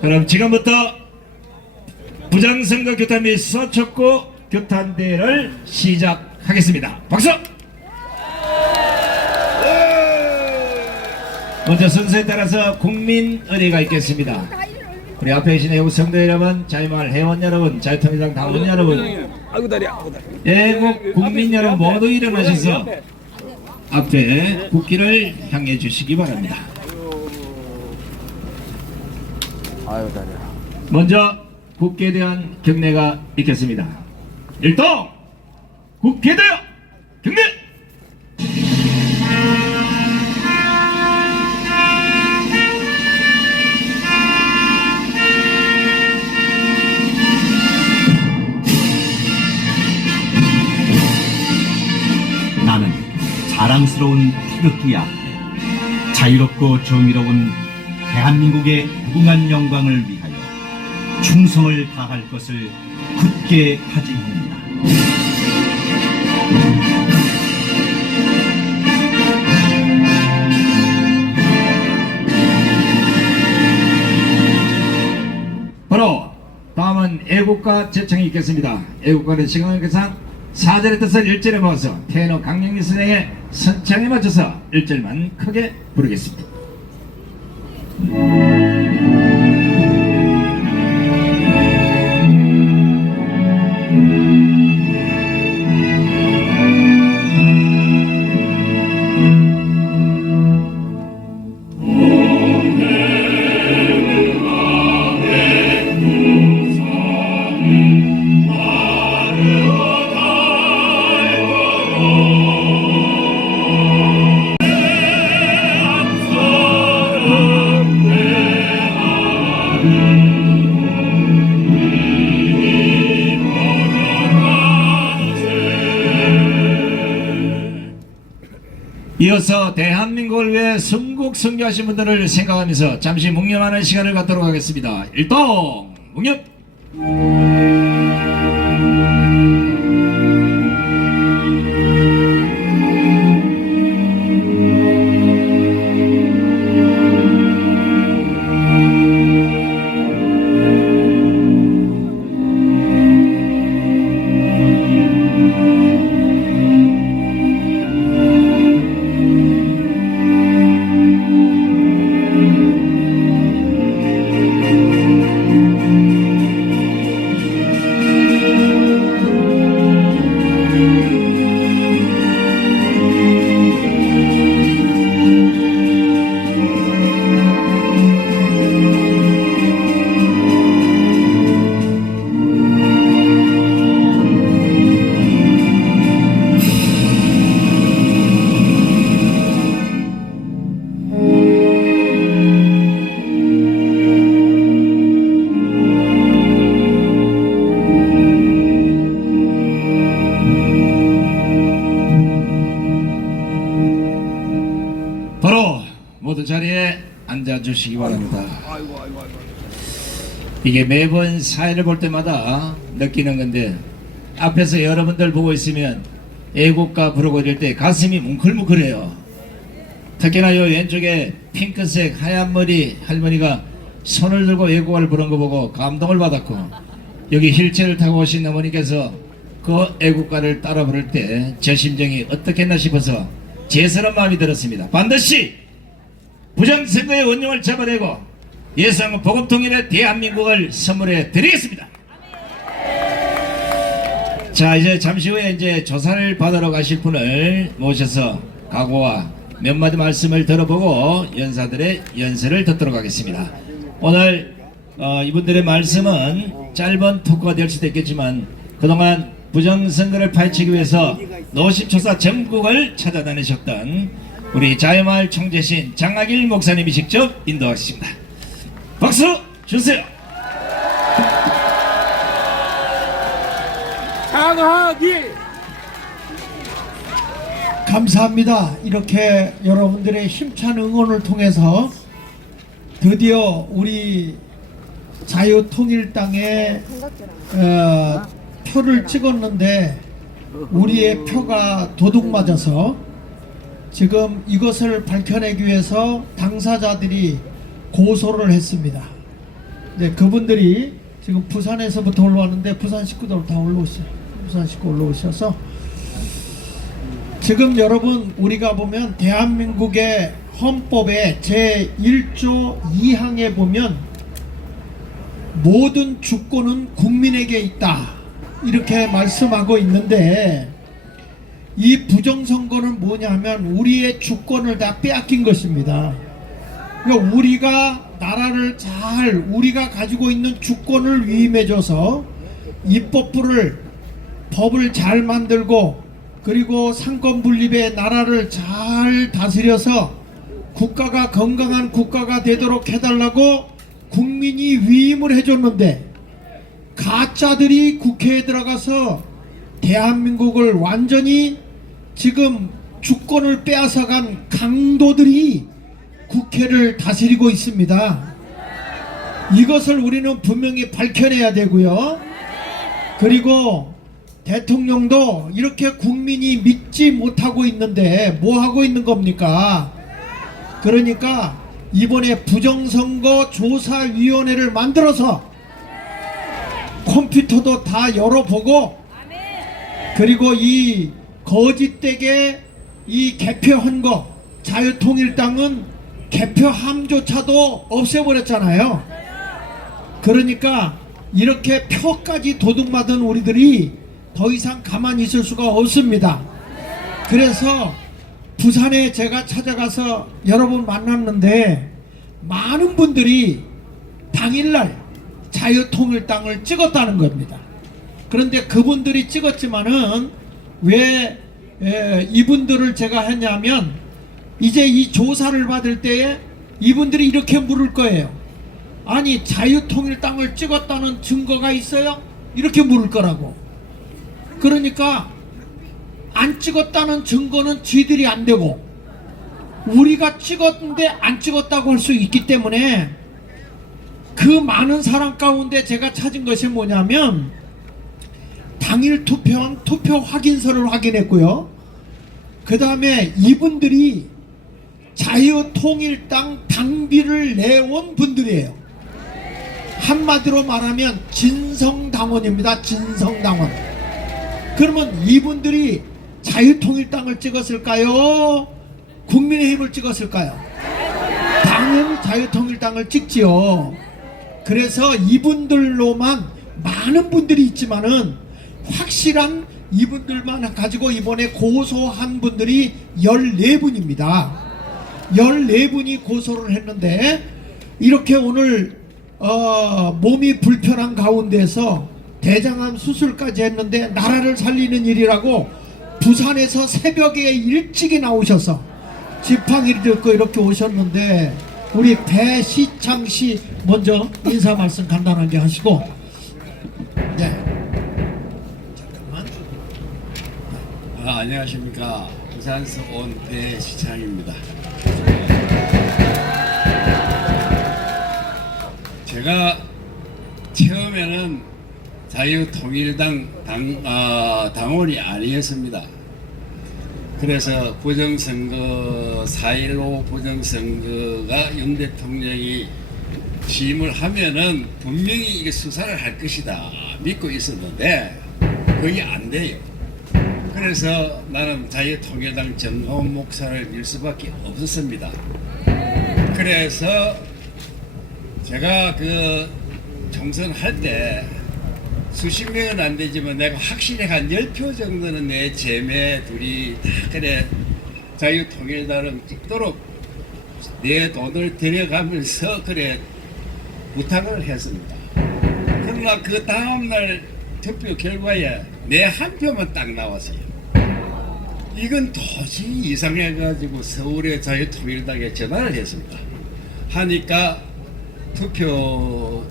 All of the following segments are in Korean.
그럼 지금부터 부정선거 규탄 및 서촉구 규탄대회를 시작하겠습니다. 박수! 먼저 순서에 따라서 국민의례가 있겠습니다. 우리 앞에 계신 애국 성도 여러분, 자유마을 회원 여러분, 자유통일당 당원 여러분, 애국 국민 여러분 모두 일어나셔서 앞에 국기를 향해 주시기 바랍니다. 먼저 국기에 대한 경례가 있겠습니다. 일동 국기에 대한 경례! 나는 자랑스러운 태극기 앞에 자유롭고 정의로운 대한민국의 무궁한 영광을 위하여 충성을 다할 것을 굳게 다짐합니다. 바로 다음은 애국가 제청이 있겠습니다. 애국가는 시간상 4절의 뜻을 1절에 모아서 테너 강영희 선생의 선창에 맞춰서 1절만 크게 부르겠습니다. 이어서 대한민국을 위해 순국 선교하신 분들을 생각하면서 잠시 묵념하는 시간을 갖도록 하겠습니다. 일동 묵념! 모두 자리에 앉아주시기 바랍니다. 이게 매번 사회를 볼 때마다 느끼는 건데 앞에서 여러분들 보고 있으면 애국가 부르고 이럴 때 가슴이 뭉클뭉클해요. 특히나 요 왼쪽에 핑크색 하얀 머리 할머니가 손을 들고 애국가를 부른 거 보고 감동을 받았고, 여기 휠체어를 타고 오신 어머니께서 그 애국가를 따라 부를 때 제 심정이 어떻겠나 싶어서 제스러운 마음이 들었습니다. 반드시 부정선거의 원흉을 잡아내고 예상 보급통일의 대한민국을 선물해 드리겠습니다. 자, 이제 잠시 후에 이제 조사를 받으러 가실 분을 모셔서 각오와 몇 마디 말씀을 들어보고 연사들의 연설을 듣도록 하겠습니다. 오늘 이분들의 말씀은 짧은 토크가 될 수도 있겠지만 그동안 부정선거를 파헤치기 위해서 노심초사 전국을 찾아다니셨던 우리 자유마을 총재신 장학일 목사님이 직접 인도하십니다. 박수 주세요. 장학일! 감사합니다. 이렇게 여러분들의 힘찬 응원을 통해서 드디어 우리 자유통일당에 표를 찍었는데 우리의 표가 도둑맞아서 지금 이것을 밝혀내기 위해서 당사자들이 고소를 했습니다. 네, 그분들이 지금 부산에서부터 올라왔는데 부산 식구들 다 올라오셔요. 부산 식구 올라오셔서 지금 여러분 우리가 보면 대한민국의 헌법의 제1조 2항에 보면 모든 주권은 국민에게 있다 이렇게 말씀하고 있는데 이 부정선거는 뭐냐면 우리의 주권을 다 빼앗긴 것입니다. 그러니까 우리가 나라를 잘 우리가 가지고 있는 주권을 위임해줘서 입법부를 법을 잘 만들고 그리고 상권 분립의 나라를 잘 다스려서 국가가 건강한 국가가 되도록 해달라고 국민이 위임을 해줬는데 가짜들이 국회에 들어가서 대한민국을 완전히 지금 주권을 빼앗아간 강도들이 국회를 다스리고 있습니다. 이것을 우리는 분명히 밝혀내야 되고요. 그리고 대통령도 이렇게 국민이 믿지 못하고 있는데 뭐 하고 있는 겁니까? 그러니까 이번에 부정선거 조사위원회를 만들어서 컴퓨터도 다 열어보고 그리고 이 거짓되게 이 개표한 거 자유통일당은 개표함조차도 없애버렸잖아요. 그러니까 이렇게 표까지 도둑맞은 우리들이 더 이상 가만히 있을 수가 없습니다. 그래서 부산에 제가 찾아가서 여러 번 만났는데 많은 분들이 당일날 자유통일당을 찍었다는 겁니다. 그런데 그분들이 찍었지만은 왜 이분들을 제가 했냐면 이제 이 조사를 받을 때에 이분들이 이렇게 물을 거예요. 아니 자유통일당을 찍었다는 증거가 있어요? 이렇게 물을 거라고. 그러니까 안 찍었다는 증거는 쥐들이 안 되고 우리가 찍었는데 안 찍었다고 할 수 있기 때문에 그 많은 사람 가운데 제가 찾은 것이 뭐냐면 당일 투표한 투표 확인서를 확인했고요. 그 다음에 이분들이 자유통일당 당비를 내온 분들이에요. 한마디로 말하면 진성당원입니다. 진성당원. 그러면 이분들이 자유통일당을 찍었을까요? 국민의힘을 찍었을까요? 당연히 자유통일당을 찍지요. 그래서 이분들로만 많은 분들이 있지만은 확실한 이분들만 가지고 이번에 고소한 분들이 14분입니다. 14분이 고소를 했는데 이렇게 오늘 몸이 불편한 가운데서 대장암 수술까지 했는데 나라를 살리는 일이라고 부산에서 새벽에 일찍이 나오셔서 지팡이를 들고 이렇게 오셨는데 우리 배시창 씨 먼저 인사 말씀 간단하게 하시고. 네. 잠깐만. 안녕하십니까. 부산서 온 배시창입니다. 제가 처음에는 자유통일당 당원이 아니었습니다. 그래서 부정선거 4.15 부정선거가 윤 대통령이 취임을 하면은 분명히 이게 수사를 할 것이다 믿고 있었는데 그게 안 돼요. 그래서 나는 자유통일당 정가원 목사를 밀 수밖에 없었습니다. 그래서 제가 그 총선할 때 수십 명은 안 되지만 내가 확실히 한 10표 정도는 내 제매 둘이 다 그래 자유통일당을 찍도록 내 돈을 들여가면서 그래 부탁을 했습니다. 그러나 그 다음날 투표 결과에 내 한 표만 딱 나왔어요. 이건 도저히 이상해가지고 서울의 자유통일당에 전화를 했습니다. 하니까 투표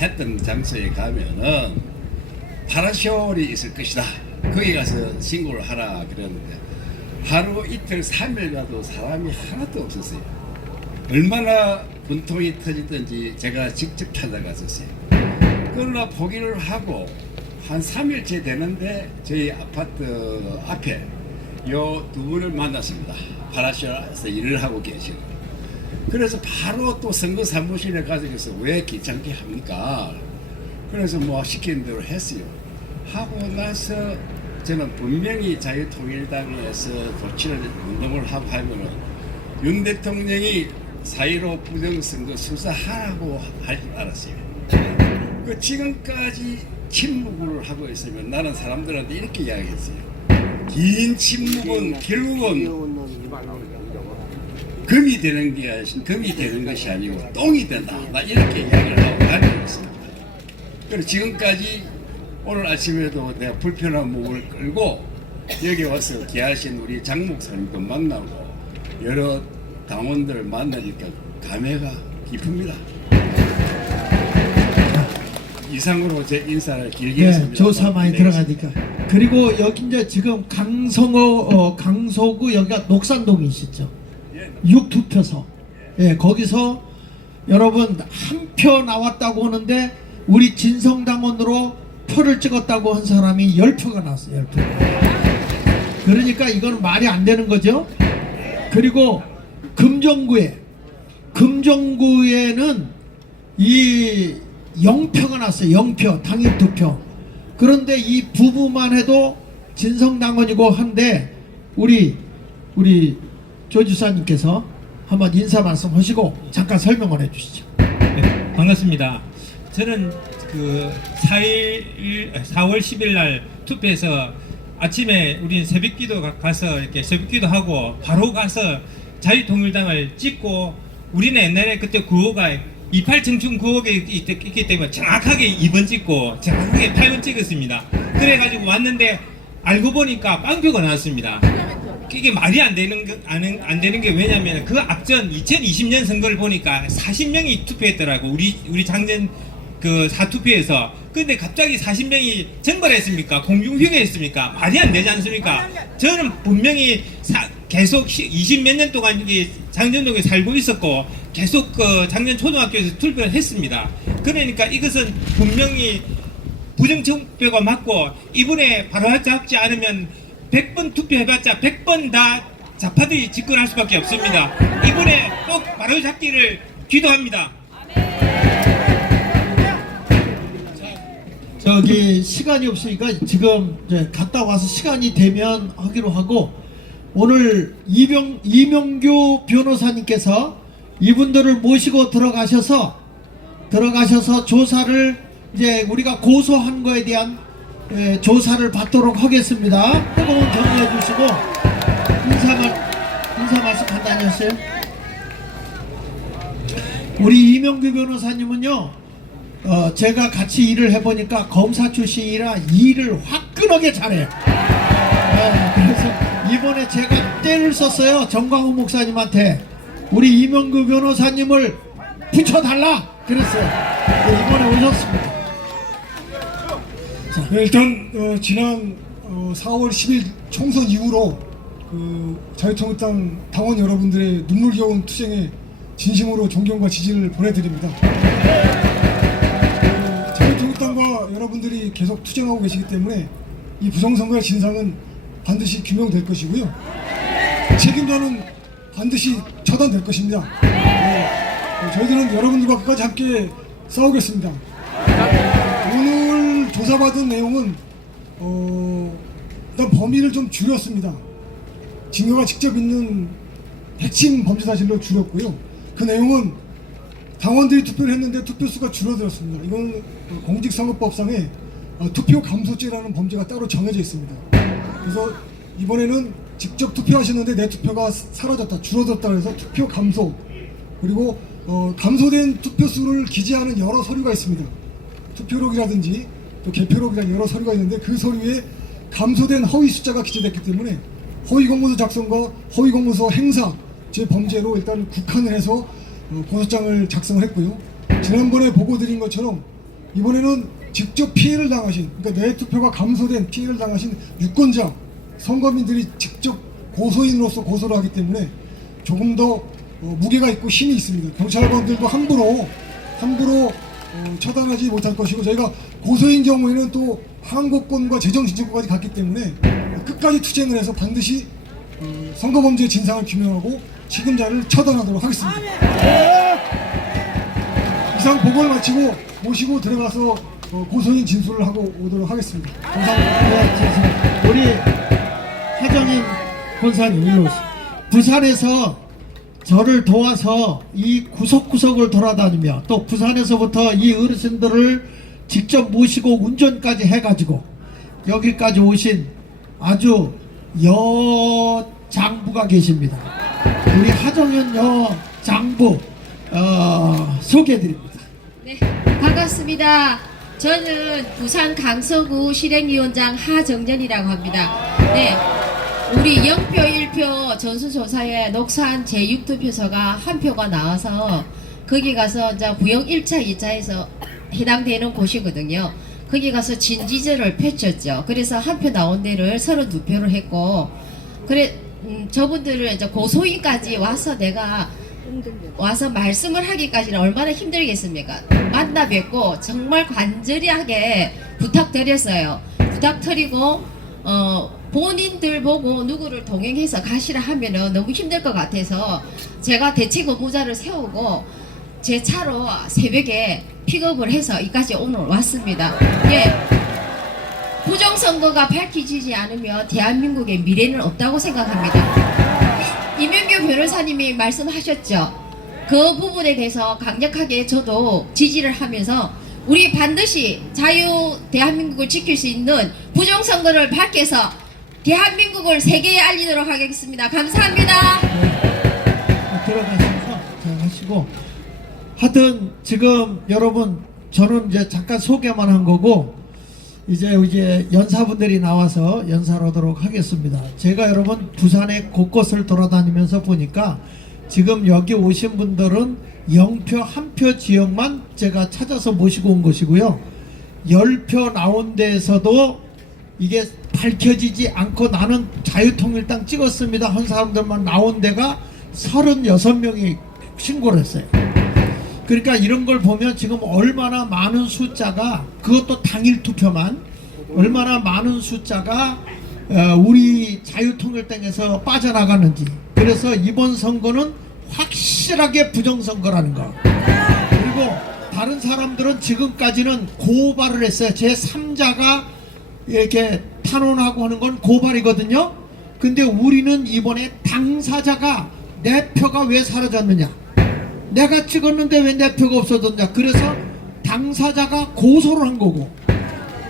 했던 장소에 가면은 파라쇼울이 있을 것이다. 거기 가서 신고를 하라 그랬는데 하루 이틀 3일 가도 사람이 하나도 없었어요. 얼마나 분통이 터지든지 제가 직접 찾아갔었어요. 그러나 포기를 하고 한 3일째 되는데 저희 아파트 앞에 요 두 분을 만났습니다. 파라쇼울에서 일을 하고 계시고 그래서 바로 또 선거 사무실에 가져가서 왜 귀찮게 합니까? 그래서 뭐 시키는 대로 했어요. 하고 나서 저는 분명히 자유통일당에서 도치를 운동을 하고 하면은 윤 대통령이 4.15 부정선거 수사하라고 할 줄 알았어요. 그 지금까지 침묵을 하고 있으면 나는 사람들한테 이렇게 이야기했어요. 긴 침묵은 결국은 금이 되는 것이 아니고 똥이 된다. 나 이렇게 이야기를 하고 다니고 있습니다. 그래서 지금까지 오늘 아침에도 내가 불편한 목을 끌고 여기 와서 계하신 우리 장 목사님도 만나고 여러 당원들 만나니까 감회가 깊습니다. 이상으로 제 인사를 길게 네, 했습니다. 조사 많이 들어가니까. 그리고 여기 이제 지금 강서구 여기가 녹산동이시죠? 6투표소. 예, 거기서 여러분 한 표 나왔다고 하는데 우리 진성당원으로 표를 찍었다고 한 사람이 10표가 나왔어요. 10표. 그러니까 이건 말이 안 되는 거죠. 그리고 금정구에는 이 0표가 났어요. 0표 당일 투표. 그런데 이 부부만 해도 진성당원이고 한데 우리 조 지사님께서 한번 인사 말씀 하시고 잠깐 설명을 해주시죠. 네, 반갑습니다. 저는 그 4월 10일 날 투표해서 아침에 우리 새벽기도 가서 이렇게 새벽기도 하고 바로 가서 자유통일당을 찍고 우리는 옛날에 그때 구호가 28 청춘 구호가 있기 때문에 정확하게 2번 찍고 정확하게 8번 찍었습니다. 그래가지고 왔는데 알고 보니까 빵표가 나왔습니다. 이게 말이 안 되는 게 왜냐면 그 앞전 2020년 선거를 보니까 40명이 투표했더라고 우리 작년 그 사투표에서. 근데 갑자기 40명이 증발했습니까? 공중휴게했습니까? 말이 안 되지 않습니까? 저는 분명히 계속 20몇 년 동안 장전동에 살고 있었고 계속 그 작년 초등학교에서 투표를 했습니다. 그러니까 이것은 분명히 부정투표가 맞고 이번에 바로 잡지 않으면 100번 투표해봤자 100번 다 좌파들이 집권할 수밖에 없습니다. 이번에 꼭 바로 잡기를 기도합니다. 저기 시간이 없으니까 지금 이제 갔다 와서 시간이 되면 하기로 하고 오늘 이명규 변호사님께서 이분들을 모시고 들어가셔서 조사를 이제 우리가 고소한 거에 대한 조사를 받도록 하겠습니다. 뜨거운 격려해 주시고 인사 말씀 간단히 하세요. 우리 이명규 변호사님은요, 제가 같이 일을 해보니까 검사 출신이라 일을 화끈하게 잘해요. 그래서 이번에 제가 떼를 썼어요. 정광훈 목사님한테 우리 이명규 변호사님을 붙여달라 그랬어요. 이번에 오셨습니다. 네, 일단 지난 4월 10일 총선 이후로 그 자유통일당 당원 여러분들의 눈물겨운 투쟁에 진심으로 존경과 지지를 보내드립니다. 자유통일당과 여러분들이 계속 투쟁하고 계시기 때문에 이 부정선거의 진상은 반드시 규명될 것이고요. 책임자는 반드시 처단될 것입니다. 저희들은 여러분들과 끝까지 함께 싸우겠습니다. 오늘 조사받은 내용은 일단 범위를 좀 줄였습니다. 증거가 직접 있는 핵심 범죄 사실로 줄였고요. 그 내용은 당원들이 투표를 했는데 투표수가 줄어들었습니다. 이건 공직선거법상에 투표 감소죄라는 범죄가 따로 정해져 있습니다. 그래서 이번에는 직접 투표하셨는데 내 투표가 사라졌다, 줄어들었다 해서 투표 감소, 그리고 감소된 투표수를 기재하는 여러 서류가 있습니다. 투표록이라든지 또 개표록이라는 여러 서류가 있는데 그 서류에 감소된 허위 숫자가 기재됐기 때문에 허위공문서 작성과 허위공문서 행사 제 범죄로 일단 국한을 해서 고소장을 작성을 했고요. 지난번에 보고드린 것처럼 이번에는 직접 피해를 당하신, 그러니까 내 투표가 감소된 피해를 당하신 유권자, 선거민들이 직접 고소인으로서 고소를 하기 때문에 조금 더 무게가 있고 힘이 있습니다. 경찰관들도 함부로 처단하지 못할 것이고, 저희가 고소인 경우에는 또 항고권과 재정신청권까지 갔기 때문에 끝까지 투쟁을 해서 반드시 선거범죄의 진상을 규명하고 책임자를 처단하도록 하겠습니다. 이상 보고를 마치고 모시고 들어가서 고소인 진술을 하고 오도록 하겠습니다. 감사합니다. 네, 죄송합니다. 우리 하정인 권사님 일로 오세요. 부산에서 저를 도와서 이 구석구석을 돌아다니며 또 부산에서부터 이 어르신들을 직접 모시고 운전까지 해가지고 여기까지 오신 아주 여장부가 계십니다. 우리 하정현 여장부 소개해드립니다. 네, 반갑습니다. 저는 부산 강서구 실행위원장 하정연이라고 합니다. 네, 우리 0표 1표 전수조사에 녹산 제6투표소가 한 표가 나와서 거기 가서 이제 부영 1차, 2차에서 해당되는 곳이거든요. 거기 가서 진지제를 펼쳤죠. 그래서 한 표 나온 데를 32표를 했고, 그래 저분들을 이제 고소인까지 와서 내가 와서 말씀을 하기까지는 얼마나 힘들겠습니까? 만나 뵙고 정말 간절하게 부탁드렸어요. 부탁드리고 본인들 보고 누구를 동행해서 가시라 하면은 너무 힘들 것 같아서 제가 대책 의무자를 세우고 제 차로 새벽에 픽업을 해서 이까지 오늘 왔습니다. 예. 부정선거가 밝혀지지 않으면 대한민국의 미래는 없다고 생각합니다. 이명규 변호사님이 말씀하셨죠. 그 부분에 대해서 강력하게 저도 지지를 하면서 우리 반드시 자유 대한민국을 지킬 수 있는 부정선거를 밝혀서 대한민국을 세계에 알리도록 하겠습니다. 감사합니다. 들어가셔서 잘 하시고 하여튼 지금 여러분 저는 이제 잠깐 소개만 한 거고 이제 연사분들이 나와서 연사를 하도록 하겠습니다. 제가 여러분 부산의 곳곳을 돌아다니면서 보니까 지금 여기 오신 분들은 0표 1표 지역만 제가 찾아서 모시고 온 것이고요. 10표 나온 데에서도 이게 밝혀지지 않고 나는 자유통일당 찍었습니다 한 사람들만 나온 데가 36명이 신고를 했어요. 그러니까 이런 걸 보면 지금 얼마나 많은 숫자가 그것도 당일 투표만 얼마나 많은 숫자가 우리 자유통일당에서 빠져나가는지. 그래서 이번 선거는 확실하게 부정선거라는 거. 그리고 다른 사람들은 지금까지는 고발을 했어요. 제3자가 이렇게 탄원하고 하는 건 고발이거든요. 근데 우리는 이번에 당사자가 내 표가 왜 사라졌느냐, 내가 찍었는데 왜 내 표가 없어졌냐, 그래서 당사자가 고소를 한 거고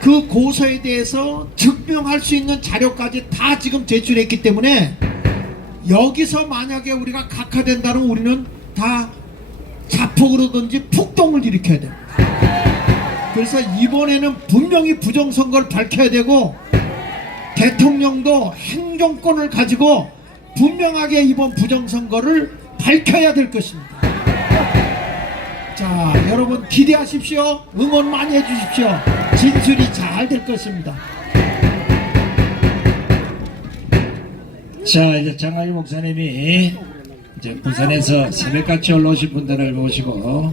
그 고소에 대해서 증명할 수 있는 자료까지 다 지금 제출했기 때문에 여기서 만약에 우리가 각하된다면 우리는 다 자폭으로든지 폭동을 일으켜야 됩니다. 그래서 이번에는 분명히 부정선거를 밝혀야 되고 대통령도 행정권을 가지고 분명하게 이번 부정선거를 밝혀야 될 것입니다. 자, 여러분 기대하십시오. 응원 많이 해주십시오. 진술이 잘 될 것입니다. 자, 이제 장하기 목사님이 이제 부산에서 새벽같이 올라오신 분들을 모시고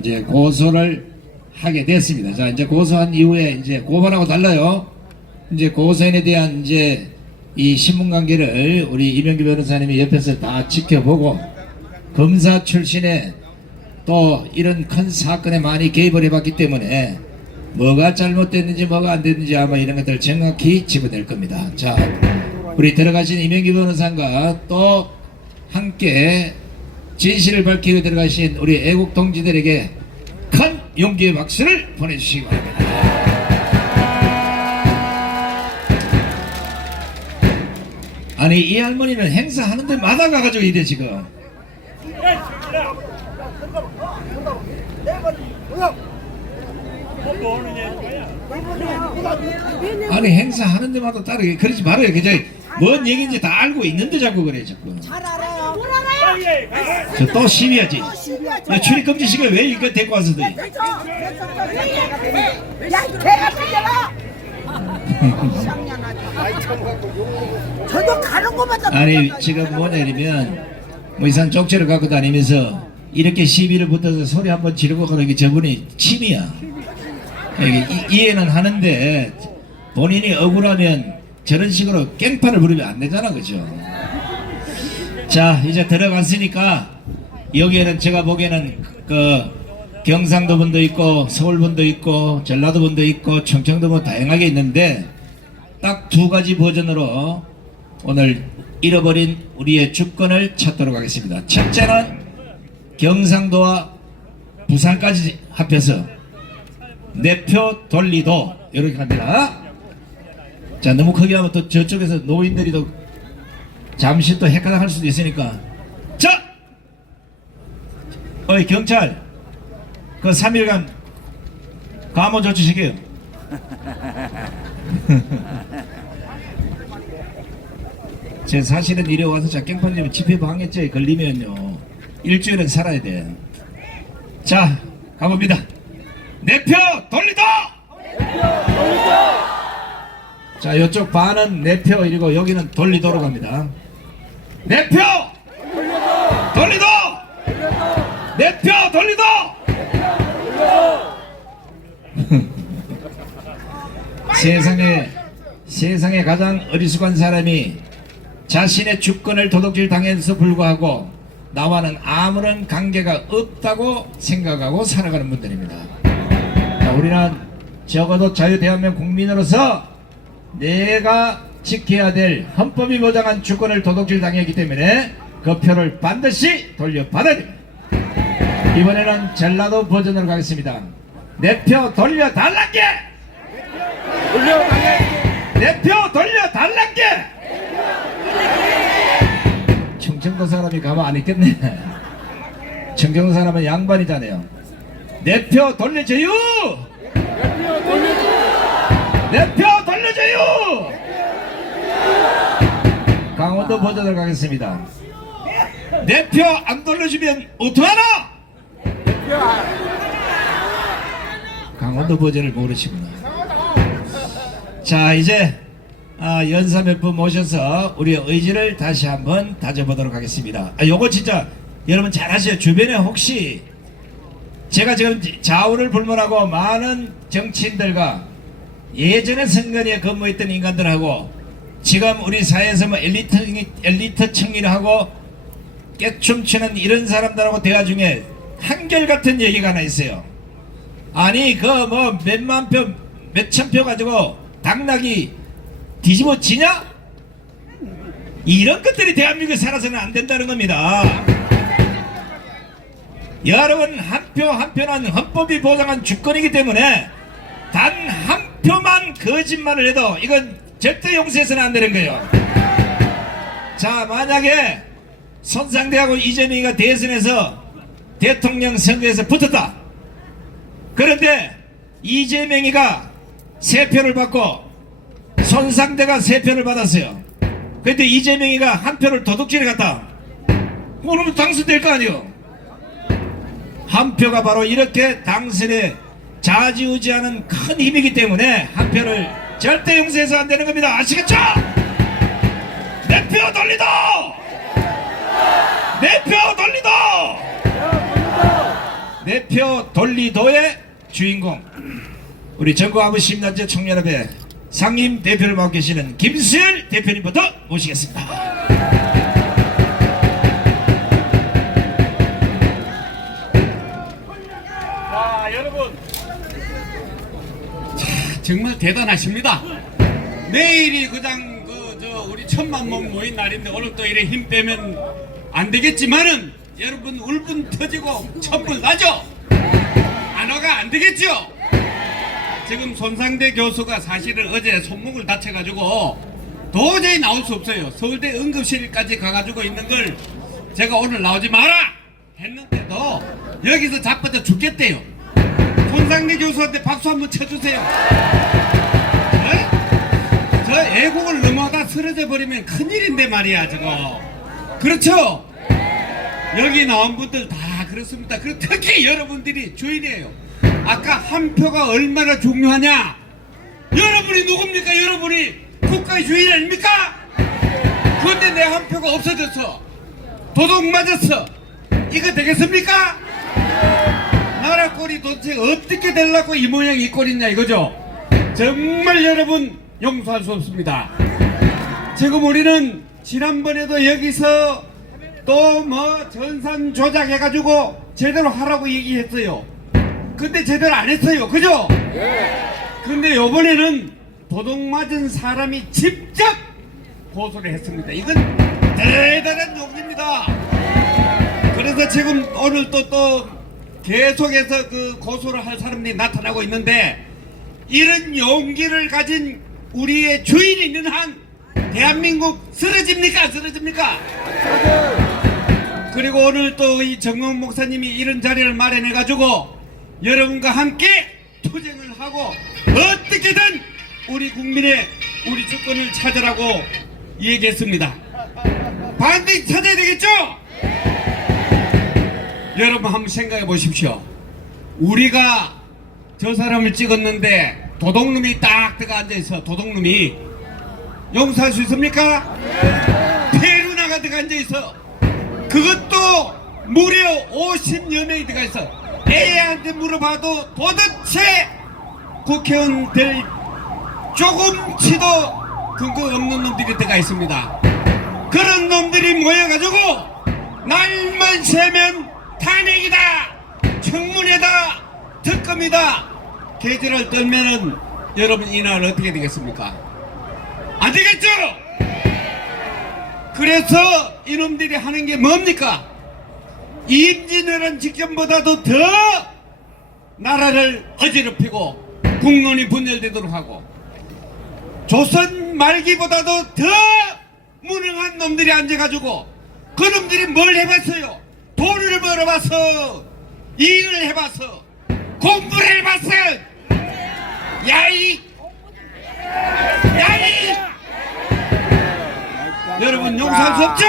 이제 고소를 하게 됐습니다. 자, 이제 고소한 이후에 이제 고발하고 달라요. 이제 고소인에 대한 이제 이 신문관계를 우리 이명규 변호사님이 옆에서 다 지켜보고 검사 출신의 또 이런 큰 사건에 많이 개입을 해봤기 때문에 뭐가 잘못됐는지 뭐가 안 됐는지 아마 이런 것들 정확히 집어낼 겁니다. 자, 우리 들어가신 이명규 변호사가 또 함께 진실을 밝히고 들어가신 우리 애국 동지들에게 큰 용기의 박수를 보내주시기 바랍니다. 아니, 이 할머니는 행사하는 데마다 가가지고 이래 지금. 아니, 행사하는 데마다 따르게 그러지 말아요. 그저 뭔 얘기인지 다 알고 있는데 자꾸 그래 자꾸. 잘 알아요. 뭘 알아요? 저 또 시비하지. 출입금지 시간 왜 이거 데리고 와서 돼? 야, 개가 들려라. 저도 가는 거마다. 아니, 지금 뭐냐면 뭐 이상 쪽지를 갖고 다니면서 이렇게 시비를 붙어서 소리 한번 지르고 그러는 게 저분이 취미야. 이해는 하는데 본인이 억울하면 저런 식으로 깽판을 부리면 안 되잖아, 그죠? 자, 이제 들어갔으니까 여기에는 제가 보기에는 그 경상도 분도 있고 서울 분도 있고 전라도 분도 있고 충청도 분 다양하게 있는데 딱 두 가지 버전으로 오늘 잃어버린 우리의 주권을 찾도록 하겠습니다. 첫째는 경상도와 부산까지 합해서 내 표 돌리도 이렇게 합니다. 자, 너무 크게 하면 또 저쪽에서 노인들이 또 잠시 또 헷갈릴 수도 있으니까. 자, 어이 경찰, 그 3일간 감호 조치시게요. 제 사실은 이래 와서 작경판님 집회방해죄에 걸리면요 일주일은 살아야 돼. 자, 가봅니다. 내 표 돌리도! 자, 이쪽 반은 내 표 이리고 여기는 돌리도로 갑니다. 내 표 돌리도! 내 표 돌리도! 세상에 가장 어리숙한 사람이 자신의 주권을 도둑질 당해서 불구하고 나와는 아무런 관계가 없다고 생각하고 살아가는 분들입니다. 자, 우리는 적어도 자유대한민국 국민으로서 내가 지켜야 될 헌법이 보장한 주권을 도둑질 당했기 때문에 그 표를 반드시 돌려받아야 됩니다. 이번에는 전라도 버전으로 가겠습니다. 내 표 돌려달란게! 내 표 돌려달란게! 충청도 사람이 가만 안 있겠네. 충청도 사람은 양반이잖아요. 내 표 돌려줘요! 내 표 돌려줘요! 강원도 버전으로 가겠습니다. 내 표 안 돌려주면 어떡하나? 강원도 버전을 모르시구나. 자, 이제 연사 몇 분 모셔서 우리의 의지를 다시 한번 다져보도록 하겠습니다. 요거 진짜 여러분 잘 아셔요. 주변에 혹시 제가 지금 좌우를 불문하고 많은 정치인들과 예전에 선거에 근무했던 인간들하고 지금 우리 사회에서 뭐 엘리트 층이라고 깨춤추는 이런 사람들하고 대화 중에 한결같은 얘기가 하나 있어요. 아니 그 뭐 몇만 표 몇천 표 가지고 당락이 뒤집어지냐? 이런 것들이 대한민국에 살아서는 안 된다는 겁니다. 여러분, 한 표 한 표는 헌법이 보장한 주권이기 때문에 단 한 표만 거짓말을 해도 이건 절대 용서해서는 안 되는 거예요. 자, 만약에 손상대하고 이재명이가 대선에서 대통령 선거에서 붙었다. 그런데 이재명이가 3표를 받고 손상대가 3표를 받았어요. 그런데 이재명이가 1표를 도둑질해 갔다. 그러면 당선될 거 아니에요. 1표가 바로 이렇게 당선에 좌지우지하는 큰 힘이기 때문에 1표를 절대 용서해서 안 되는 겁니다. 아시겠죠? 내 표 돌리도! 내 표 돌리도! 내 표 돌리도의 주인공, 우리 전국아부시민단체 총연합회 상임 대표를 맡고 계시는 김수열 대표님부터 모시겠습니다. 자, 여러분, 정말 대단하십니다. 내일이 그냥 우리 1000만 모인 날인데 오늘 또 이래 힘 빼면 안 되겠지만은 여러분 울분 터지고 천불 나죠? 안 와가 안 되겠죠? 지금 손상대 교수가 사실은 어제 손목을 다쳐가지고 도저히 나올 수 없어요. 서울대 응급실까지 가가지고 있는 걸 제가 오늘 나오지 마라 했는데도 여기서 자빠져 죽겠대요. 손상대 교수한테 박수 한번 쳐주세요. 네? 저 애국을 넘어가 쓰러져 버리면 큰일인데 말이야 저거. 그렇죠? 여기 나온 분들 다 그렇습니다. 그리고 특히 여러분들이 주인이에요. 아까 한 표가 얼마나 중요하냐? 여러분이 누굽니까? 여러분이 국가의 주인 아닙니까? 그런데 내 한 표가 없어졌어. 도둑 맞았어. 이거 되겠습니까? 나라 꼴이 도대체 어떻게 되려고 이 모양 이 꼴이냐 이거죠? 정말 여러분 용서할 수 없습니다. 지금 우리는 지난번에도 여기서 또 뭐 전산 조작해가지고 제대로 하라고 얘기했어요. 근데 제대로 안 했어요. 그죠? 근데 요번에는 도둑 맞은 사람이 직접 고소를 했습니다. 이건 대단한 용기입니다. 그래서 지금 오늘 또 계속해서 그 고소를 할 사람들이 나타나고 있는데, 이런 용기를 가진 우리의 주인이 있는 한 대한민국 쓰러집니까? 쓰러집니까? 그리고 오늘 또 이 정광훈 목사님이 이런 자리를 마련해 가지고 여러분과 함께 투쟁을 하고 어떻게든 우리 국민의 우리 주권을 찾으라고 얘기했습니다. 반드시 찾아야 되겠죠? 여러분 한번 생각해 보십시오. 우리가 저 사람을 찍었는데 도둑놈이 딱 들어가 앉아있어. 도둑놈이 용서할 수 있습니까? 페루나가 들어가 앉아있어. 그것도 무려 50여 명이 들어가 있어. 애한테 물어봐도 도대체 국회의원 될 조금치도 근거 없는 놈들이 들어가 있습니다. 그런 놈들이 모여가지고 날만 새면 탄핵이다, 청문회다, 특검이다 개지를 떨면은 여러분 이날 어떻게 되겠습니까? 안 되겠죠? 그래서 이놈들이 하는 게 뭡니까? 임진왜란 직전보다도 더 나라를 어지럽히고 국론이 분열되도록 하고, 조선 말기보다도 더 무능한 놈들이 앉아가지고 그 놈들이 뭘 해봤어요? 돈을 벌어봤어, 일을 해봤어, 공부를 해봤어. 야이 여러분 용서할 수 없죠?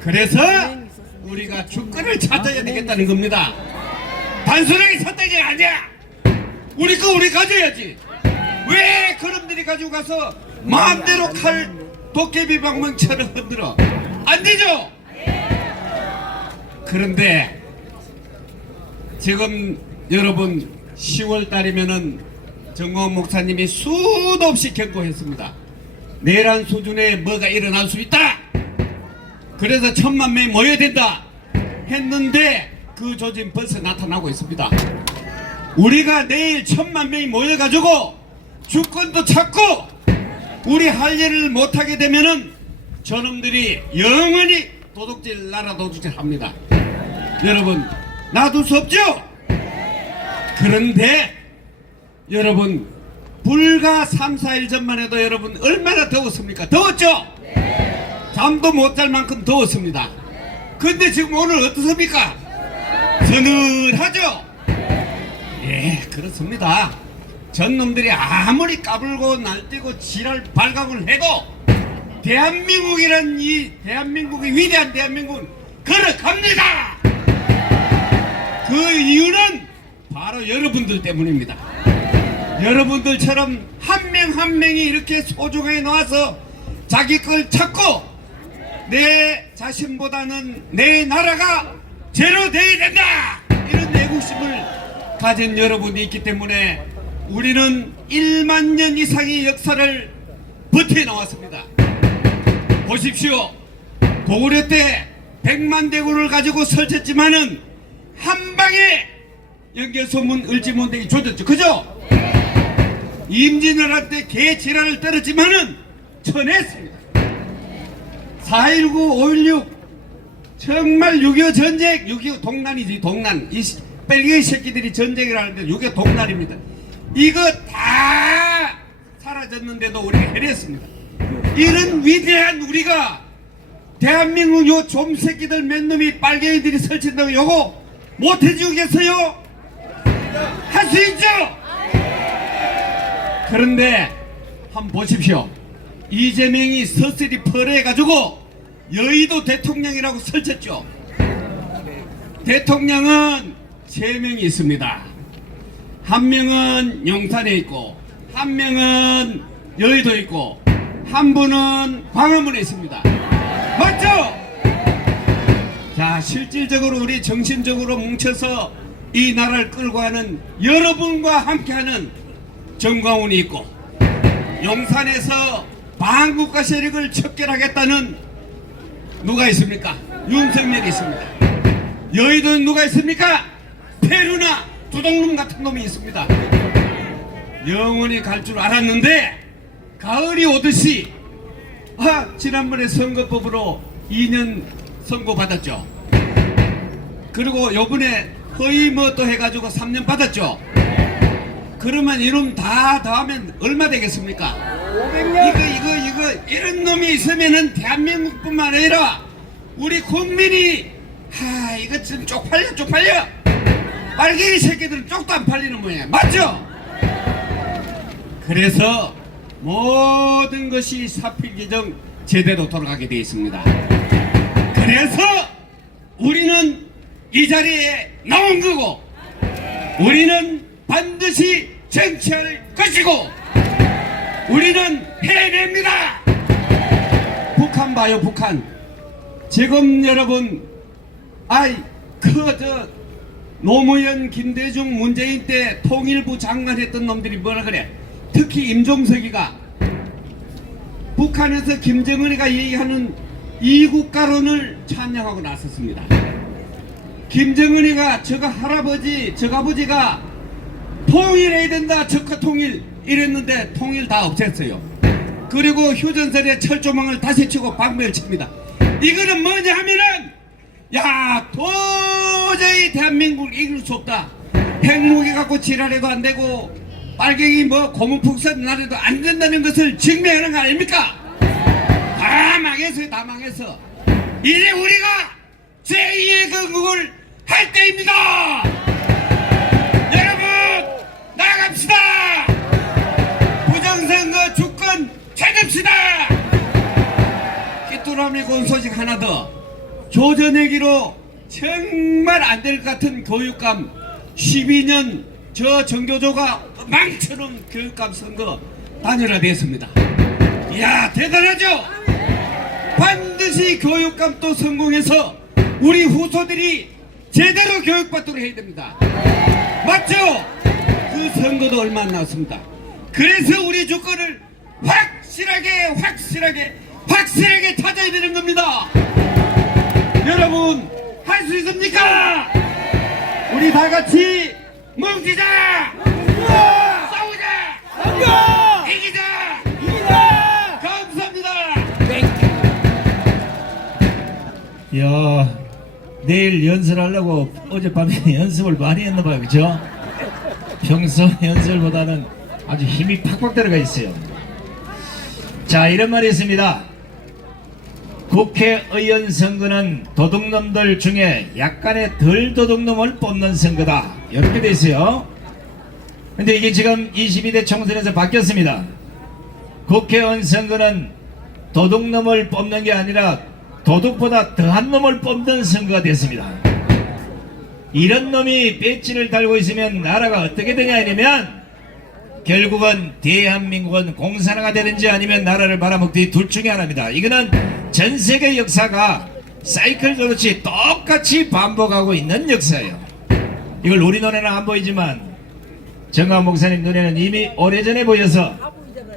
그래서 우리가 주권을 찾아야 되겠다는 겁니다. 단순하게 선택이 아니야. 우리 거 우리 가져야지. 왜 그놈들이 가지고 가서 마음대로 칼 도깨비 방망처럼 흔들어? 안 되죠? 그런데 지금 여러분 10월 달이면은 정광훈 목사님이 수도 없이 경고했습니다. 내란 수준에 뭐가 일어날 수 있다. 그래서 1000만 명이 모여야 된다 했는데 그 조짐 벌써 나타나고 있습니다. 우리가 내일 1000만 명이 모여가지고 주권도 찾고 우리 할 일을 못하게 되면은 저놈들이 영원히 도둑질 나라 도둑질 합니다. 여러분 놔둘 수 없죠? 그런데 여러분 불과 3, 4일 전만 해도 여러분 얼마나 더웠습니까? 더웠죠? 잠도 못 잘 만큼 더웠습니다. 근데 지금 오늘 어떻습니까? 서늘하죠? 예, 그렇습니다. 전놈들이 아무리 까불고 날뛰고 지랄 발광을 해도 대한민국이란 이 대한민국의 위대한 대한민국은 걸어갑니다. 그 이유는 바로 여러분들 때문입니다. 여러분들처럼 한 명 한 명이 이렇게 소중하게 나와서 자기 걸 찾고 내 자신보다는 내 나라가 제로 돼야 된다, 이런 애국심을 가진 여러분이 있기 때문에 우리는 1만 년 이상의 역사를 버텨나왔습니다. 보십시오. 고구려 때 100만 대군을 가지고 설쳤지만은 한 방에 연결소문 을지문대기 조졌죠. 그죠? 임진왜란 때 개지랄을 떨었지만은 쳐냈습니다. 4.19, 5.16 정말 6.25 전쟁, 6.25 동란이지 동란. 이 빨갱이 새끼들이 전쟁을 하는데 6.25 동란입니다. 이거 다 사라졌는데도 우리가 해냈습니다. 이런 위대한 우리가 대한민국 요 좀새끼들 몇 놈이 빨갱이들이 설친다고 요거 못 해주겠어요? 할 수 있죠? 그런데 한번 보십시오. 이재명이 서슬이 펄해가지고 여의도 대통령이라고 설쳤죠. 대통령은 3명이 있습니다. 한 명은 용산에 있고, 한 명은 여의도에 있고, 한 분은 광화문에 있습니다. 맞죠? 자, 실질적으로 우리 정신적으로 뭉쳐서 이 나라를 끌고 가는 여러분과 함께하는 정광훈이 있고, 용산에서 반국가 세력을 척결하겠다는 누가 있습니까? 윤석열이 있습니다. 여의도는 누가 있습니까? 페루나 두동놈 같은 놈이 있습니다. 영원히 갈 줄 알았는데 가을이 오듯이 지난번에 선거법으로 2년 선고 받았죠. 그리고 요번에 허위 뭐 또 해가지고 3년 받았죠. 그러면 이놈 다 더하면 얼마 되겠습니까? 500년. 이거 이런 놈이 있으면은 대한민국뿐만 아니라 우리 국민이 이거 지금 쪽팔려. 빨갱이 새끼들은 쪽도 안 팔리는 모양 맞죠? 그래서 모든 것이 사필 개정 제대로 돌아가게 되어 있습니다. 그래서 우리는 이 자리에 나온 거고 우리는 반드시 쟁취할 것이고 우리는 해냅니다. 북한 봐요, 북한. 지금 여러분 노무현, 김대중, 문재인 때 통일부 장관 했던 놈들이 뭐라 그래? 특히 임종석이가 북한에서 김정은이가 얘기하는 이국가론을 찬양하고 나섰습니다. 김정은이가 저가 할아버지, 저가 아버지가 통일해야 된다, 적화 통일 이랬는데 통일 다 없앴어요. 그리고 휴전선에 철조망을 다시 치고 방배를 칩니다. 이거는 뭐냐 하면은 도저히 대한민국을 이길 수 없다. 핵무기 갖고 지랄해도 안 되고 빨갱이 고문폭탄 날해도 안 된다는 것을 증명하는 거 아닙니까? 다 망했어요, 다 망했어. 이제 우리가 제2의 건국을 할 때입니다. 여러분 나갑시다. 부정선거 주권 찾읍시다. 끼뚜라미 곤 소식 하나 더. 조전내기로 정말 안 될 것 같은 교육감 12년 저 정교조가 망처럼 교육감 선거 단일화됐습니다. 이야 대단하죠? 반드시 교육감 또 성공해서 우리 후손들이 제대로 교육받도록 해야 됩니다. 맞죠? 그 선거도 얼마 안 남았습니다. 그래서 우리 주권을 확실하게 찾아야 되는 겁니다. 여러분 할 수 있습니까? 우리 다 같이 뭉치자! 싸우자! 이기자! 감사합니다. 야, 내일 연설하려고 어젯밤에 연습을 많이 했나봐요, 그죠? 평소 연설보다는 아주 힘이 팍팍 들어가 있어요. 자, 이런 말이 있습니다. 국회의원 선거는 도둑놈들 중에 약간의 덜 도둑놈을 뽑는 선거다, 이렇게 돼 있어요. 근데 이게 지금 22대 총선에서 바뀌었습니다. 국회의원 선거는 도둑놈을 뽑는 게 아니라 도둑보다 더한 놈을 뽑는 선거가 됐습니다. 이런 놈이 배지를 달고 있으면 나라가 어떻게 되냐 하면 결국은 대한민국은 공산화가 되는지 아니면 나라를 말아먹든지 둘 중에 하나입니다. 이거는 전 세계 역사가 사이클 도듯이 똑같이 반복하고 있는 역사예요. 이걸 우리 눈에는 안 보이지만 정강 목사님 눈에는 이미 오래전에 보여서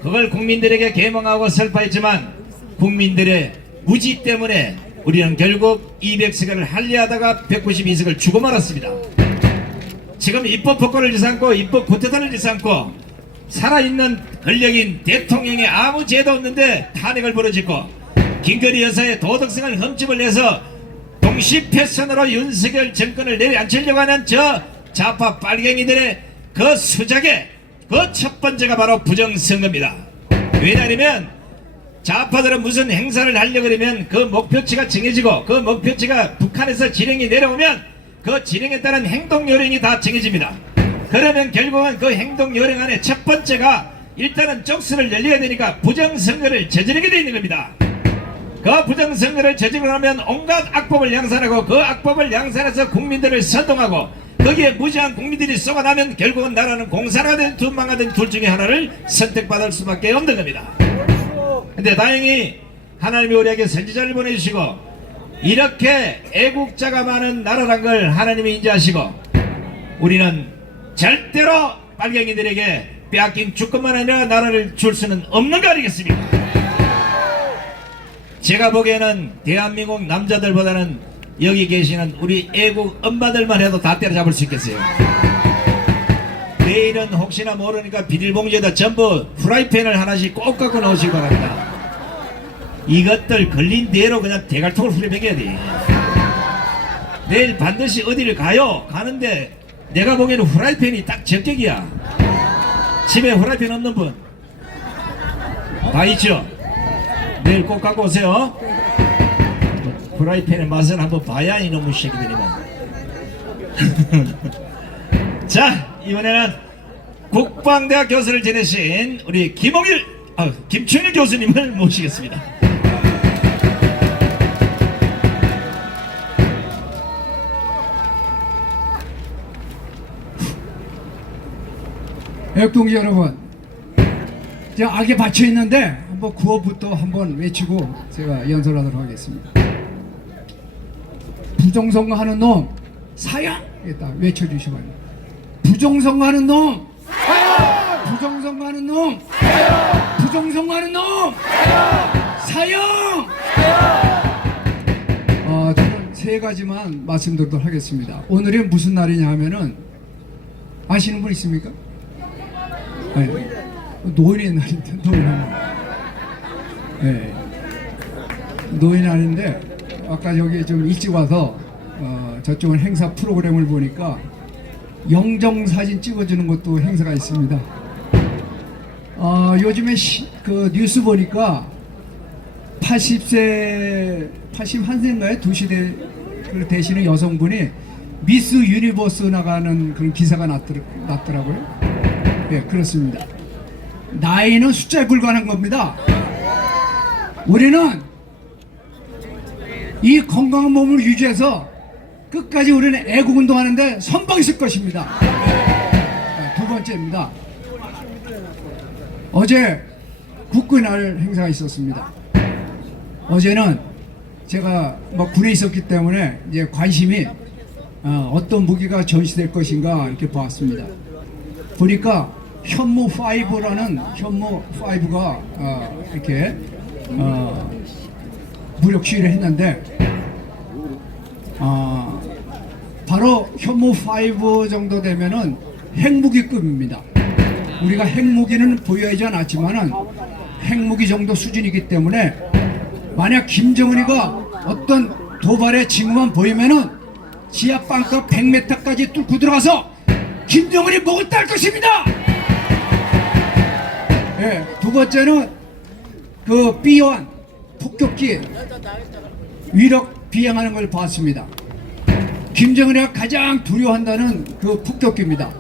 그걸 국민들에게 계몽하고 설파했지만 국민들의 무지 때문에 우리는 결국 200석을 할례하다가 192석을 주고 말았습니다. 지금 입법 폭거를 지삼고 입법 구태타를 지삼고 살아있는 권력인 대통령이 아무 죄도 없는데 탄핵을 벌어짓고 김건희 여사의 도덕성을 흠집을 내서 동시패선으로 윤석열 정권을 내려앉히려고 하는 저 좌파 빨갱이들의 그 수작의 그 첫 번째가 바로 부정선거입니다. 왜냐하면 좌파들은 무슨 행사를 하려고 그러면 그 목표치가 정해지고 그 목표치가 북한에서 지령이 내려오면 그 지령에 따른 행동 요령이 다 정해집니다. 그러면 결국은 그 행동 요령 안에 첫 번째가 일단은 쪽수를 열려야 되니까 부정선거를 저지르게 되어 있는 겁니다. 그 부정선거를 저지르고 나면 온갖 악법을 양산하고 그 악법을 양산해서 국민들을 선동하고 거기에 무지한 국민들이 쏘아나면 결국은 나라는 공산화된 둔망화된 둘 중에 하나를 선택받을 수밖에 없는 겁니다. 근데 다행히 하나님이 우리에게 선지자를 보내주시고 이렇게 애국자가 많은 나라란 걸 하나님이 인지하시고 우리는 절대로 빨갱이들에게 빼앗긴 주권만 아니라 나라를 줄 수는 없는 거 아니겠습니까? 제가 보기에는 대한민국 남자들보다는 여기 계시는 우리 애국 엄마들만 해도 다 때려잡을 수 있겠어요. 내일은 혹시나 모르니까 비닐봉지에다 전부 프라이팬을 하나씩 꼭 갖고 나오시기 바랍니다. 이것들 걸린 대로 그냥 대갈통을 후려먹여야 돼. 내일 반드시 어디를 가요. 가는데 내가 보기에는 후라이팬이 딱 적격이야. 집에 후라이팬 없는 분 다 있죠? 내일 꼭 갖고 오세요. 프라이팬의 맛을 한번 봐야 이놈의 새끼들이만. 자, 이번에는 국방대학 교수를 지내신 우리 김춘일 교수님을 모시겠습니다. 애국동지 여러분, 제가 악에 받쳐 있는데 한번 구호부터 한번 외치고 제가 연설하도록 하겠습니다. 부정선거하는 놈 사형! 딱 외쳐주시기 바랍니다. 부정선거하는 놈 사형! 부정선거하는 놈 사형! 부정선거하는 놈 사형! 저는 세 가지만 말씀드리도록 하겠습니다. 오늘이 무슨 날이냐 하면은 아시는 분 있습니까? 아니, 노인의 날인데, 노인의 날. 네. 노인의 날인데, 아까 여기 좀 일찍 와서, 저쪽은 행사 프로그램을 보니까, 영정사진 찍어주는 것도 행사가 있습니다. 요즘에 그 뉴스 보니까, 81세인가요? 2시대 되시는 여성분이 미스 유니버스 나가는 그런 기사가 났더라고요. 예, 그렇습니다. 나이는 숫자에 불과한 겁니다. 우리는 이 건강한 몸을 유지해서 끝까지 우리는 애국운동하는데 선봉이 있을 것입니다. 두 번째입니다. 어제 국군의 날 행사가 있었습니다. 어제는 제가 군에 있었기 때문에 이제 관심이 어떤 무기가 전시될 것인가 이렇게 보았습니다. 보니까 현무 5라는 현무 5가 이렇게 무력 시위를 했는데 바로 현무 5 정도 되면은 핵무기급입니다. 우리가 핵무기는 보유하지 않았지만은 핵무기 정도 수준이기 때문에 만약 김정은이가 어떤 도발의 징후만 보이면은 지하 방가 100m까지 뚫고 들어가서 김정은이 목을 딸 것입니다. 예, 두 번째는 그 B1 폭격기 위력 비행하는 걸 봤습니다. 김정은이가 가장 두려워한다는 그 폭격기입니다.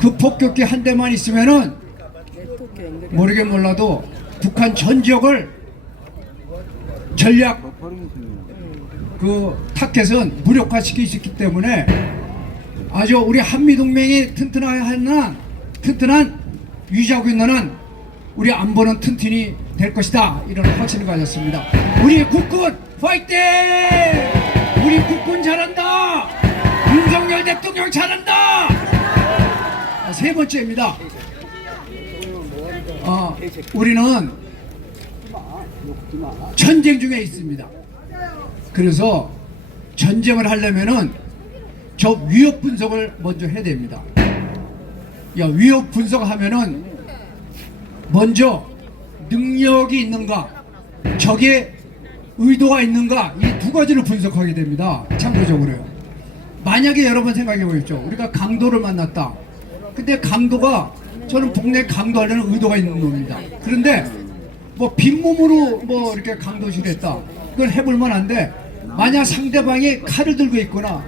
그 폭격기 한 대만 있으면은 모르긴 몰라도 북한 전 지역을 전략 그 타켓은 무력화시킬 수 있기 때문에 아주 우리 한미동맹이 튼튼한 유지하고 있는 한 우리 안보는 튼튼히 될 것이다. 이런 확신을 가졌습니다. 우리 국군 파이팅! 우리 국군 잘한다! 윤석열 대통령 잘한다! 세 번째입니다. 우리는 전쟁 중에 있습니다. 그래서 전쟁을 하려면은 저 위협 분석을 먼저 해야 됩니다. 위협 분석하면은 먼저 능력이 있는가, 적의 의도가 있는가, 이 두 가지를 분석하게 됩니다. 참고적으로요. 만약에 여러분 생각해 보십시오. 우리가 강도를 만났다. 근데 강도가 저는 북내 강도하려는 의도가 있는 놈입니다. 그런데 빈몸으로 이렇게 강도질을 했다. 그건 해볼만 한데 만약 상대방이 칼을 들고 있거나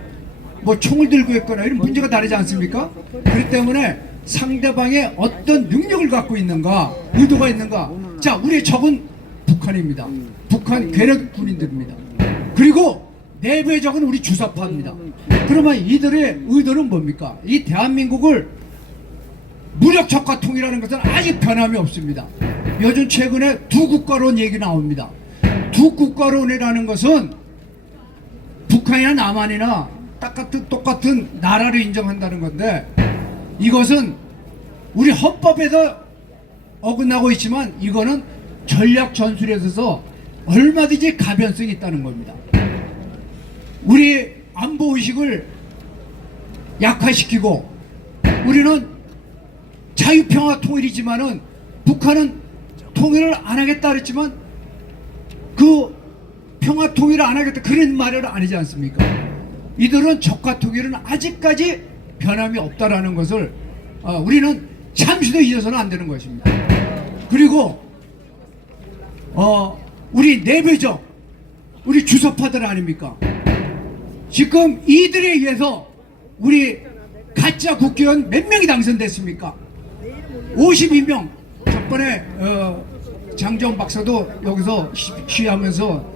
총을 들고 있거나 이런 문제가 다르지 않습니까? 그렇기 때문에 상대방의 어떤 능력을 갖고 있는가, 의도가 있는가. 자, 우리의 적은 북한입니다. 북한 괴력 군인들입니다. 그리고 내부의 적은 우리 주사파입니다. 그러면 이들의 의도는 뭡니까? 이 대한민국을 무력 적과 통일하는 것은 아직 변함이 없습니다. 요즘 최근에 두 국가론 얘기 나옵니다. 두 국가론이라는 것은 북한이나 남한이나 똑같은 나라를 인정한다는 건데 이것은 우리 헌법에도 어긋나고 있지만 이거는 전략 전술에 있어서 얼마든지 가변성이 있다는 겁니다. 우리 안보 의식을 약화시키고 우리는 자유평화 통일이지만은 북한은 통일을 안 하겠다 그랬지만 그 평화 통일을 안 하겠다 그런 말을 아니지 않습니까? 이들은 적화 통일은 아직까지 변함이 없다라는 것을 우리는 잠시도 잊어서는 안 되는 것입니다. 그리고 우리 내배적 우리 주석파들 아닙니까? 지금 이들에 의해서 우리 가짜 국회의원 몇 명이 당선됐습니까? 52명. 저번에 장정 박사도 여기서 시위하면서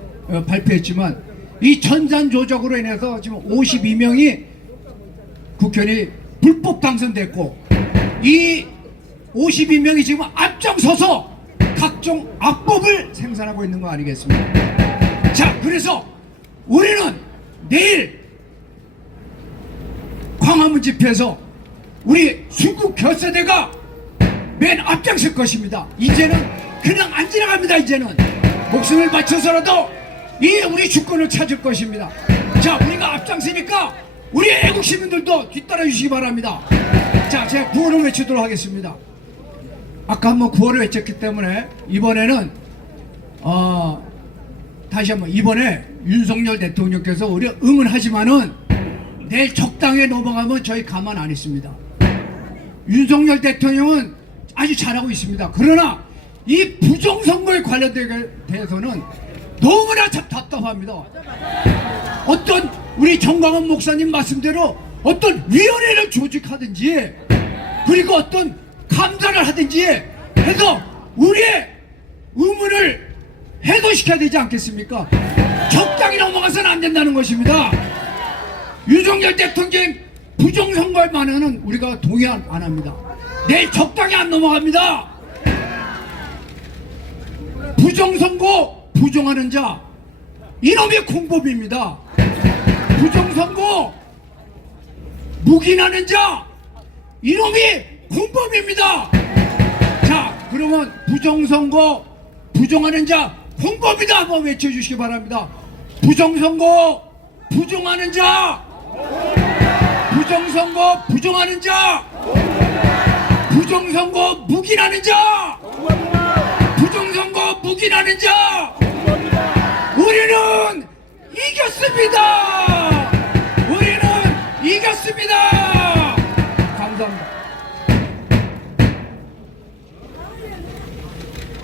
발표했지만 이 전산 조작으로 인해서 지금 52명이 국회의원이 불법 당선됐고 이 52명이 지금 앞장서서 각종 악법을 생산하고 있는 거 아니겠습니까? 자, 그래서 우리는 내일 광화문 집회에서 우리 순국 결사대가 맨 앞장설 것입니다. 이제는 그냥 안 지나갑니다. 이제는 목숨을 바쳐서라도 이 우리 주권을 찾을 것입니다. 자, 우리가 앞장서니까 우리 애국 시민들도 뒤따라 주시기 바랍니다. 자, 제가 구호를 외치도록 하겠습니다. 아까 한번 구호를 외쳤기 때문에 이번에는 다시 한번 이번에 윤석열 대통령께서 우리 응원하지만은 내일 적당에 넘어가면 저희 가만 안 있습니다. 윤석열 대통령은 아주 잘하고 있습니다. 그러나 이 부정선거에 관련돼서는 너무나 답답합니다. 어떤 우리 정광훈 목사님 말씀대로 어떤 위원회를 조직하든지 그리고 어떤 감사를 하든지 해서 우리의 의문을 해소시켜야 되지 않겠습니까? 적당히 넘어가서는 안 된다는 것입니다. 윤석열 대통령 부정선거에만은 우리가 동의 안 합니다. 내일 적당히 안 넘어갑니다. 부정선거 부정하는 자 이놈이 공범입니다. 부정선거 묵인하는 자 이놈이 공범입니다. 자, 그러면 부정선거 부정하는 자 공범이다 한번 외쳐주시기 바랍니다. 부정선거 부정하는 자, 부정선거 부정하는 자, 부정선거 묵인하는 자, 부정선거 묵인하는 자, 우리는 이겼습니다. 우리는 이겼습니다. 감사합니다.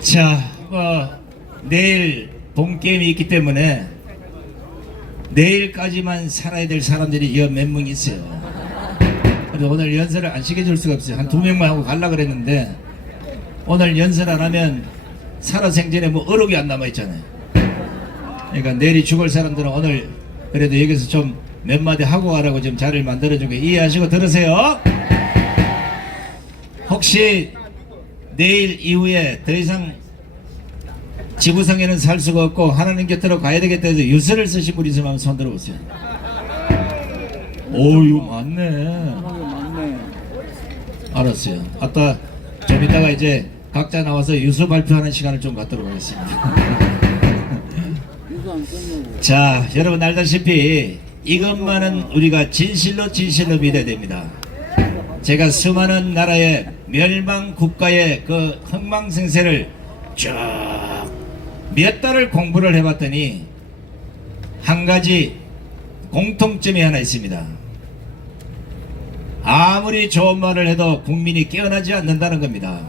자, 내일 본 게임이 있기 때문에 내일까지만 살아야 될 사람들이 몇 명 있어요. 그래서 오늘 연설을 안 시켜줄 수가 없어요. 한 2명만 하고 가려고 그랬는데 오늘 연설 안 하면 살아생전에 뭐 어록이 안 남아있잖아요. 그러니까 내일이 죽을 사람들은 오늘 그래도 여기서 좀 몇 마디 하고 가라고 좀 자리를 만들어주고 이해하시고 들으세요. 혹시 내일 이후에 더 이상 지구상에는 살 수가 없고 하나님 곁으로 가야 되겠다 해서 유서를 쓰신 분 있으면 손 들어보세요. 오, 이거 맞네. 알았어요. 아까 좀 이따가 이제 각자 나와서 유서 발표하는 시간을 좀 갖도록 하겠습니다. 자, 여러분 알다시피 이것만은 우리가 진실로 믿어야 됩니다. 제가 수많은 나라의 멸망 국가의 그 흥망생세를 쭉 몇 달을 공부를 해봤더니 한 가지 공통점이 하나 있습니다. 아무리 좋은 말을 해도 국민이 깨어나지 않는다는 겁니다.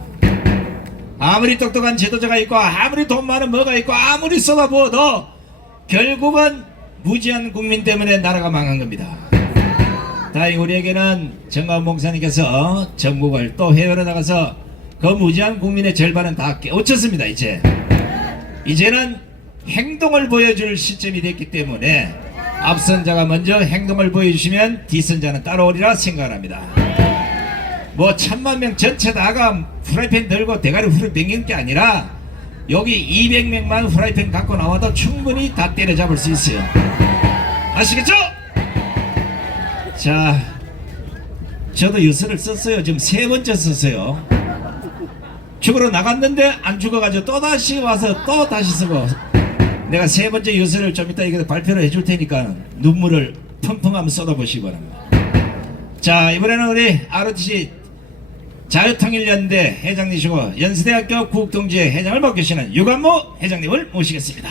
아무리 똑똑한 지도자가 있고 아무리 돈 많은 뭐가 있고 아무리 쏟아부어도 결국은 무지한 국민 때문에 나라가 망한 겁니다. 다행히 우리에게는 정광훈 목사님께서 전국을 또 해외로 나가서 그 무지한 국민의 절반은 다 깨우쳤습니다. 이제는 행동을 보여줄 시점이 됐기 때문에 앞선 자가 먼저 행동을 보여주시면 뒤선 자는 따라오리라 생각합니다. 뭐 1000만 명 전체 다가 프라이팬 들고 대가리 후루 뱅긴 게 아니라 여기 200명만 프라이팬 갖고 나와도 충분히 다 때려잡을 수 있어요. 아시겠죠? 자, 저도 유서를 썼어요. 지금 3번째 썼어요. 죽으러 나갔는데 안 죽어가지고 또 다시 와서 또 다시 쓰고 내가 세 번째 유서를 좀 이따 이거 발표를 해줄 테니까 눈물을 펑펑 한번 쏟아보시기 바랍니다. 자, 이번에는 우리 ROTC 자유통일연대 회장님이시고 연세대학교 국동지회 회장을 맡고 계시는 유관모 회장님을 모시겠습니다.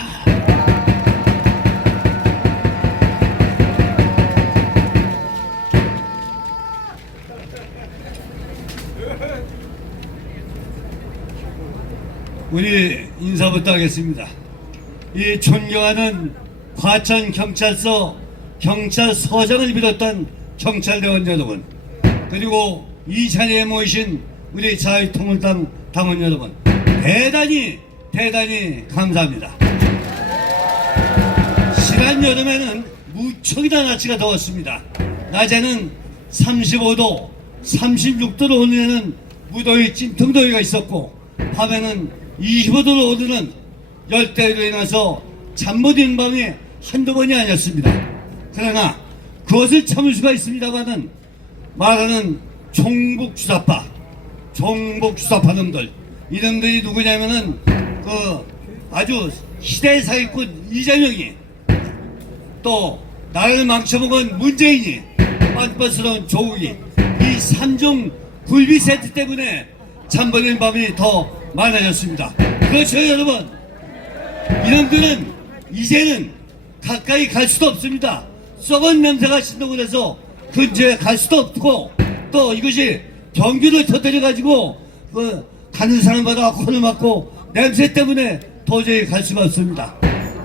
우리 인사부터 하겠습니다. 이 존경하는 과천경찰서 경찰서장을 비롯한 경찰대원 여러분, 그리고 이 자리에 모이신 우리 자유통일당 당원 여러분, 대단히 감사합니다. 지난 여름에는 무척이나 날씨가 더웠습니다. 낮에는 35도, 36도로 오르는 무더위 찜통더위가 있었고, 밤에는 25도로 오르는 열대로 인해서 잠 못 이는 밤이 한두 번이 아니었습니다. 그러나 그것을 참을 수가 있습니다만은 말하는 종북주사파 놈들, 이놈들이 누구냐면은 그 아주 시대 사기꾼 이재명이, 또 나라를 망쳐먹은 문재인이, 빤빤스러운 조국이, 이 3종 굴비 세트 때문에 잠버리는 밤이 더 많아졌습니다. 그렇죠, 여러분? 이놈들은 이제는 가까이 갈 수도 없습니다. 썩은 냄새가 신다고 해서 근처에 갈 수도 없고, 또 이것이 경기를 터뜨려가지고 가는 사람마다 코를 막고 냄새 때문에 도저히 갈 수가 없습니다.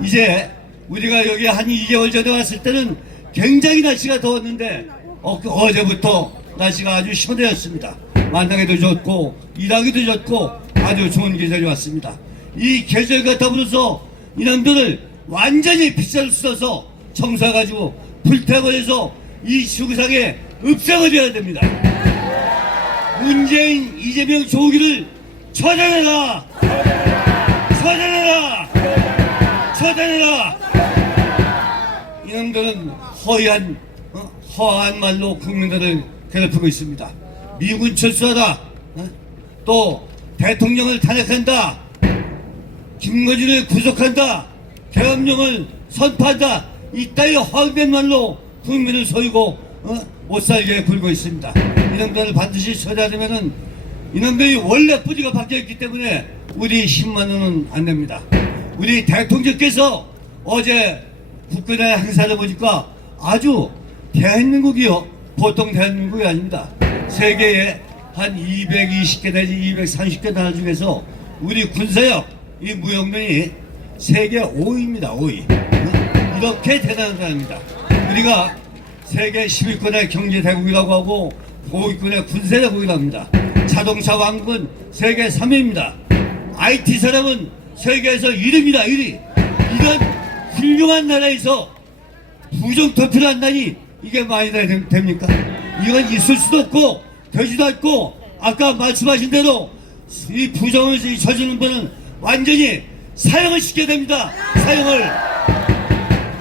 이제 우리가 여기 한 2개월 전에 왔을 때는 굉장히 날씨가 더웠는데 어제부터 날씨가 아주 시원해졌습니다. 만나기도 좋고 일하기도 좋고 아주 좋은 계절이 왔습니다. 이 계절과 더불어서 이놈들을 완전히 빗자루 써서 청소해가지고 불태워버려서 이 지구상에 없애버려야 됩니다. 문재인, 이재명, 조국이를 처단해라! 처단해라! 처단해라! 이놈들은 허한 말로 국민들을 괴롭히고 있습니다. 미군 철수하다, 또 대통령을 탄핵한다, 김건희를 구속한다, 계엄령을 선포한다, 이따위 허황된 말로 국민을 속이고 못살게 굴고 있습니다. 이놈들을 반드시 처리하려면은 이놈들이 원래 뿌리가 박혀있기 때문에 우리 10만원은 안됩니다. 우리 대통령께서 어제 국군의 행사를 보니까 아주 대한민국이요, 보통 대한민국이 아닙니다. 세계에 한 220개 내지 230개 나라 중에서 우리 군사력 이 무역론이 세계 5위입니다. 5위. 이렇게 대단한 나라입니다. 우리가 세계 10위권의 경제대국이라고 하고 5위권의 군사대국이라고 합니다. 자동차 왕국은 세계 3위입니다. IT 산업은 세계에서 1위입니다. 1위. 이런 훌륭한 나라에서 부정토표를 한다니 이게 말이 됩니까? 이건 있을 수도 없고 되지도 않고, 아까 말씀하신 대로 이 부정을 저지르는 분은 완전히 사형을 시켜야 됩니다. 사형을.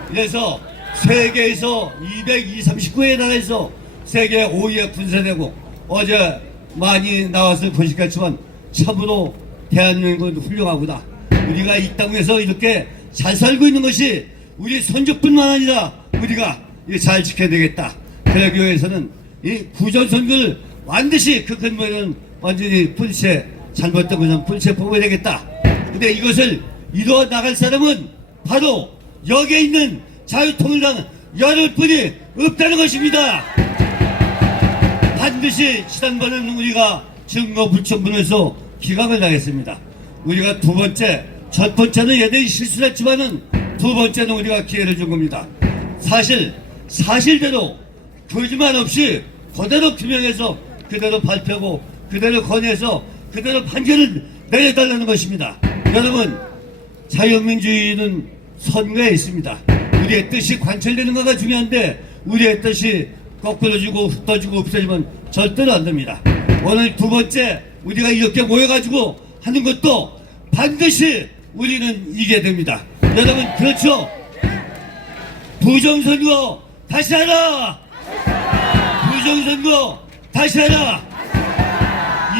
그래서 세계에서 239개 나라에서 세계 5위의 군사대국, 어제 많이 나와서 보시겠지만 참으로 대한민국은 훌륭하구나. 우리가 이 땅에서 이렇게 잘 살고 있는 것이 우리 선조뿐만 아니라 우리가 잘 지켜야 되겠다. 그러기 위해서는 이 부정선거를 반드시 그 근본에는 완전히 분쇄, 잘못된 것은 분쇄 뽑아야 되겠다. 근데 이것을 이루어 나갈 사람은 바로 여기에 있는 자유통일당 여러분이 없다는 것입니다. 반드시 지난번에는 우리가 증거불충분해서 기각을 당했습니다. 우리가 두 번째, 첫 번째는 여전히 실수를 했지만은 두 번째는 우리가 기회를 준 겁니다. 사실대로 거짓말 없이 그대로 규명해서 그대로 발표하고 그대로 건의해서 그대로 판결을 내려달라는 것입니다. 여러분, 자유민주주의는 선거에 있습니다. 우리의 뜻이 관철되는 거가 중요한데 우리의 뜻이 거꾸로 주고 흩어지고 없어지면 절대로 안 됩니다. 오늘 두 번째 우리가 이렇게 모여가지고 하는 것도 반드시 우리는 이겨야 됩니다. 여러분, 그렇죠? 부정선거 다시 하라! 부정선거 다시 하라!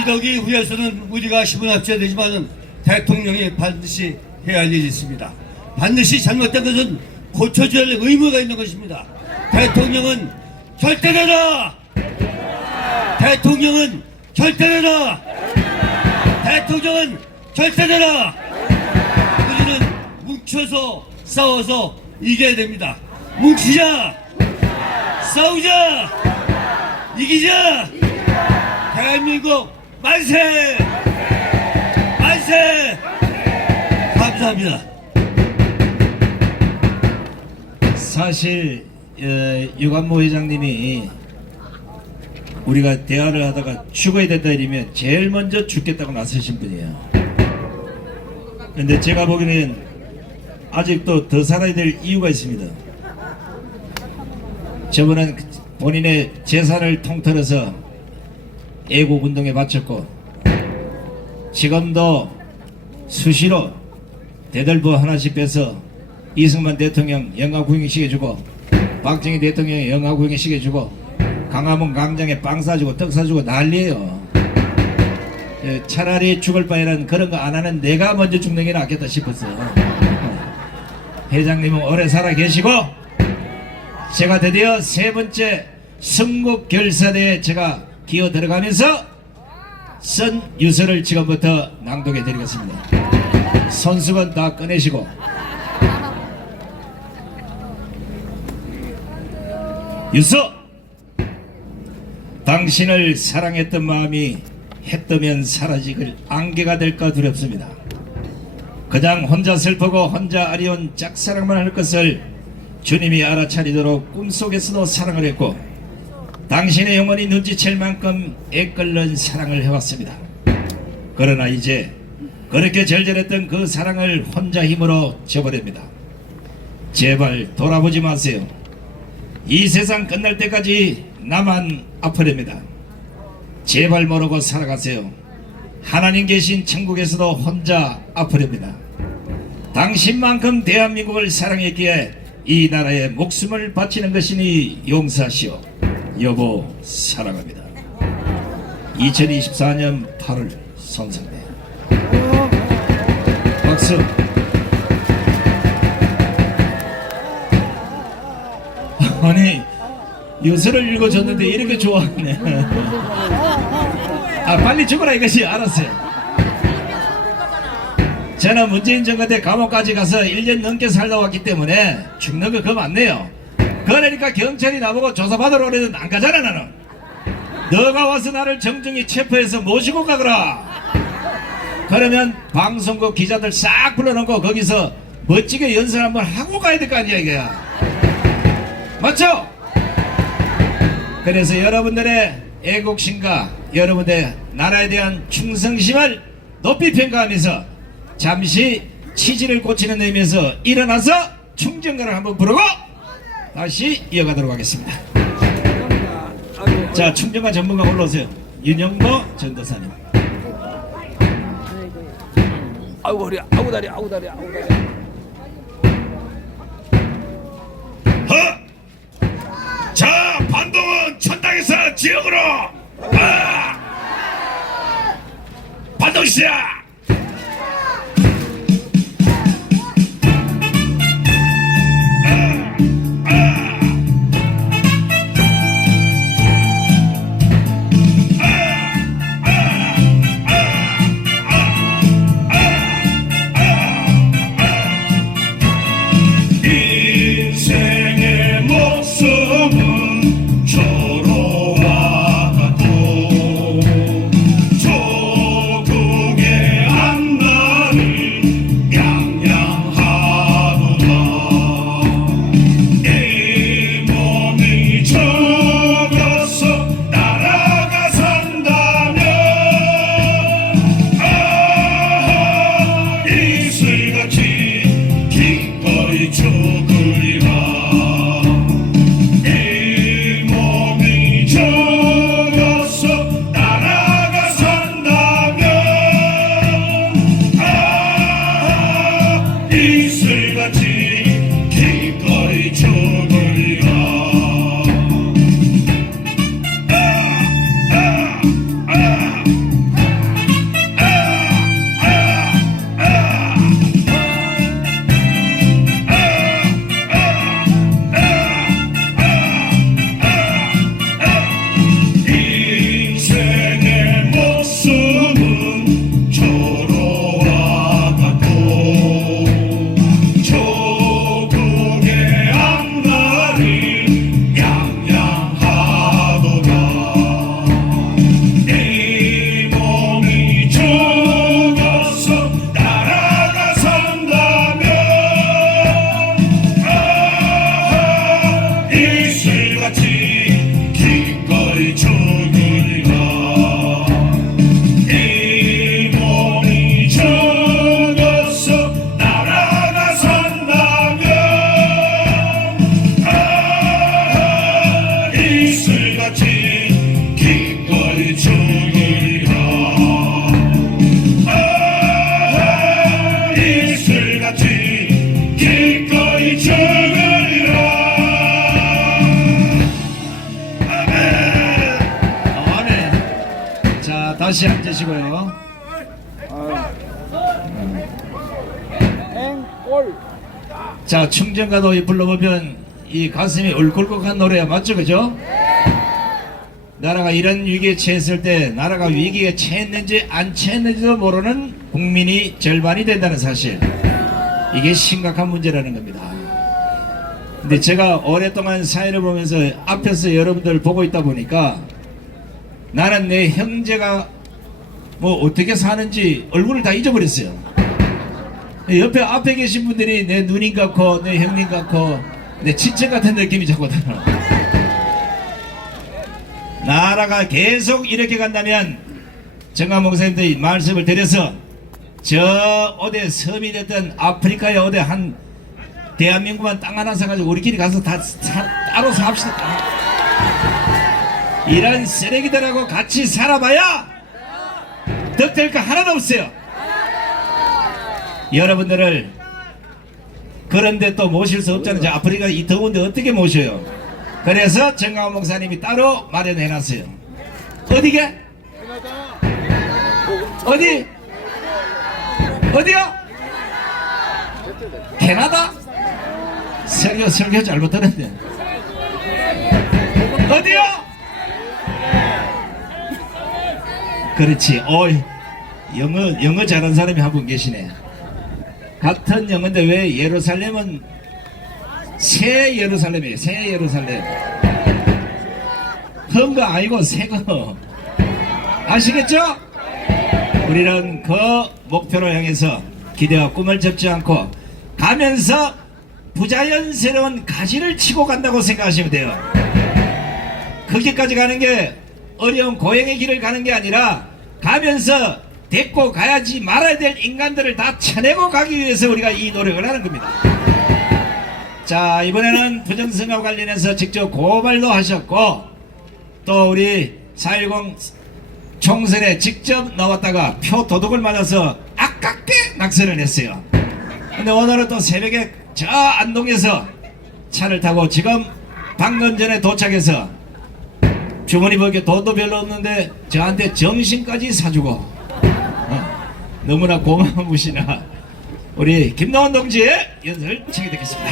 이러기 위해서는 우리가 힘을 합쳐야 되지만 대통령이 반드시 해야 할 일이 있습니다. 반드시 잘못된 것은 고쳐줘야 할 의무가 있는 것입니다. 대통령은 절대되라! 대통령은 절대되라! 대통령은 절대되라! 우리는 뭉쳐서 싸워서 이겨야 됩니다. 뭉치자! 싸우자! 이기자! 대한민국 만세! 만세! 감사합니다. 사실 유관모 회장님이 우리가 대화를 하다가 죽어야 된다 이러면 제일 먼저 죽겠다고 나서신 분이에요. 그런데 제가 보기에는 아직도 더 살아야 될 이유가 있습니다. 저분은 본인의 재산을 통틀어서 애국운동에 바쳤고 지금도 수시로 대들보 하나씩 빼서 이승만 대통령 영화구경 시켜주고 박정희 대통령 영화구경 시켜주고 강화문 광장에 빵 사주고 떡 사주고 난리예요. 차라리 죽을 바에는 그런 거 안 하는 내가 먼저 죽는 게 낫겠다 싶었어요. 회장님은 오래 살아 계시고 제가 드디어 세 번째 성국결사대에 제가 기어 들어가면서 쓴 유서를 지금부터 낭독해 드리겠습니다. 손수건 다 꺼내시고 유서! 당신을 사랑했던 마음이 해 뜨면 사라지길 안개가 될까 두렵습니다. 그냥 혼자 슬프고 혼자 아리운 짝사랑만 할 것을 주님이 알아차리도록 꿈속에서도 사랑을 했고 당신의 영혼이 눈치챌 만큼 애끓는 사랑을 해왔습니다. 그러나 이제 그렇게 절절했던 그 사랑을 혼자 힘으로 저버립니다. 제발 돌아보지 마세요. 이 세상 끝날 때까지 나만 아프렵니다. 제발 모르고 살아가세요. 하나님 계신 천국에서도 혼자 아프렵니다. 당신만큼 대한민국을 사랑했기에 이 나라에 목숨을 바치는 것이니 용서하시오. 여보 사랑합니다. 2024년 8월 선상대. 박수. 아니 유서를 읽어줬는데 이렇게 좋아하네. 아 빨리 죽어라 이것이. 알았어요. 저는 문재인 정권때 감옥까지 가서 1년 넘게 살다 왔기 때문에 죽는 거 겁 안 내요. 그러니까 경찰이 나보고 조사받으러 오래도 안 가잖아. 나는 너가 와서 나를 정중히 체포해서 모시고 가거라. 그러면 방송국 기자들 싹 불러놓고 거기서 멋지게 연설 한번 하고 가야 될 거 아니야 이거야. 맞죠? 그래서 여러분들의 애국심과 여러분의 나라에 대한 충성심을 높이 평가하면서 잠시 치질을 고치는 의미에서 일어나서 충정가를 한번 부르고 다시 이어가도록 하겠습니다. 자, 충정가 전문가 올라오세요. 윤영도 전도사님. 아이고 허리, 아이고 다리, 아이고 다리, 아이고 다리. 자, 반동은 천당에서 지역으로 반동시야. 조국의 다시 앉으시고요. 자, 충정가도 불러보면 이 가슴이 울컥울컥한 노래야, 맞죠, 그죠? 나라가 이런 위기에 처했을 때 나라가 위기에 처했는지 안 처했는지도 모르는 국민이 절반이 된다는 사실, 이게 심각한 문제라는 겁니다. 근데 제가 오랫동안 사회를 보면서 앞에서 여러분들 보고 있다 보니까 나는 내 형제가 뭐 어떻게 사는지 얼굴을 다 잊어버렸어요. 옆에 앞에 계신 분들이 내 누님 같고 내 형님 같고 내 친척 같은 느낌이 자꾸 들어. 나라가 계속 이렇게 간다면 정강 목사님들이 말씀을 드려서 저 어디 섬이 됐든 아프리카에 어디 한 대한민국만 땅 하나 사가지고 우리끼리 가서 다 따로 삽시다. 이런 쓰레기들하고 같이 살아봐야 득될 거 하나도 없어요. 여러분들을 그런데 또 모실 수 없잖아요. 저 아프리카 이 더운데 어떻게 모셔요? 그래서 정강원 목사님이 따로 마련해놨어요. 어디게? 어디? 어디요? 캐나다? 설교 잘못 들었네. 어디요? 그렇지. 어이, 영어 잘하는 사람이 한 분 계시네. 같은 영어인데 왜 예루살렘은 새 예루살렘이에요. 새 예루살렘. 흠거 아니고 새거. 아시겠죠? 우리는 그 목표로 향해서 기대와 꿈을 접지 않고 가면서 부자연스러운 가지를 치고 간다고 생각하시면 돼요. 거기까지 가는 게 어려운 고행의 길을 가는 게 아니라 가면서 데리고 가야지 말아야 될 인간들을 다 쳐내고 가기 위해서 우리가 이 노력을 하는 겁니다. 자, 이번에는 부정선거와 관련해서 직접 고발도 하셨고 또 우리 4.10 총선에 직접 나왔다가 표 도둑을 맞아서 아깝게 낙선을 했어요. 근데 오늘은 또 새벽에 저 안동에서 차를 타고 지금 방금 전에 도착해서 주머니 보기에 돈도 별로 없는데 저한테 점심까지 사주고 너무나 고마운 분이나 우리 김동원 동지의 연설 청해 듣겠습니다.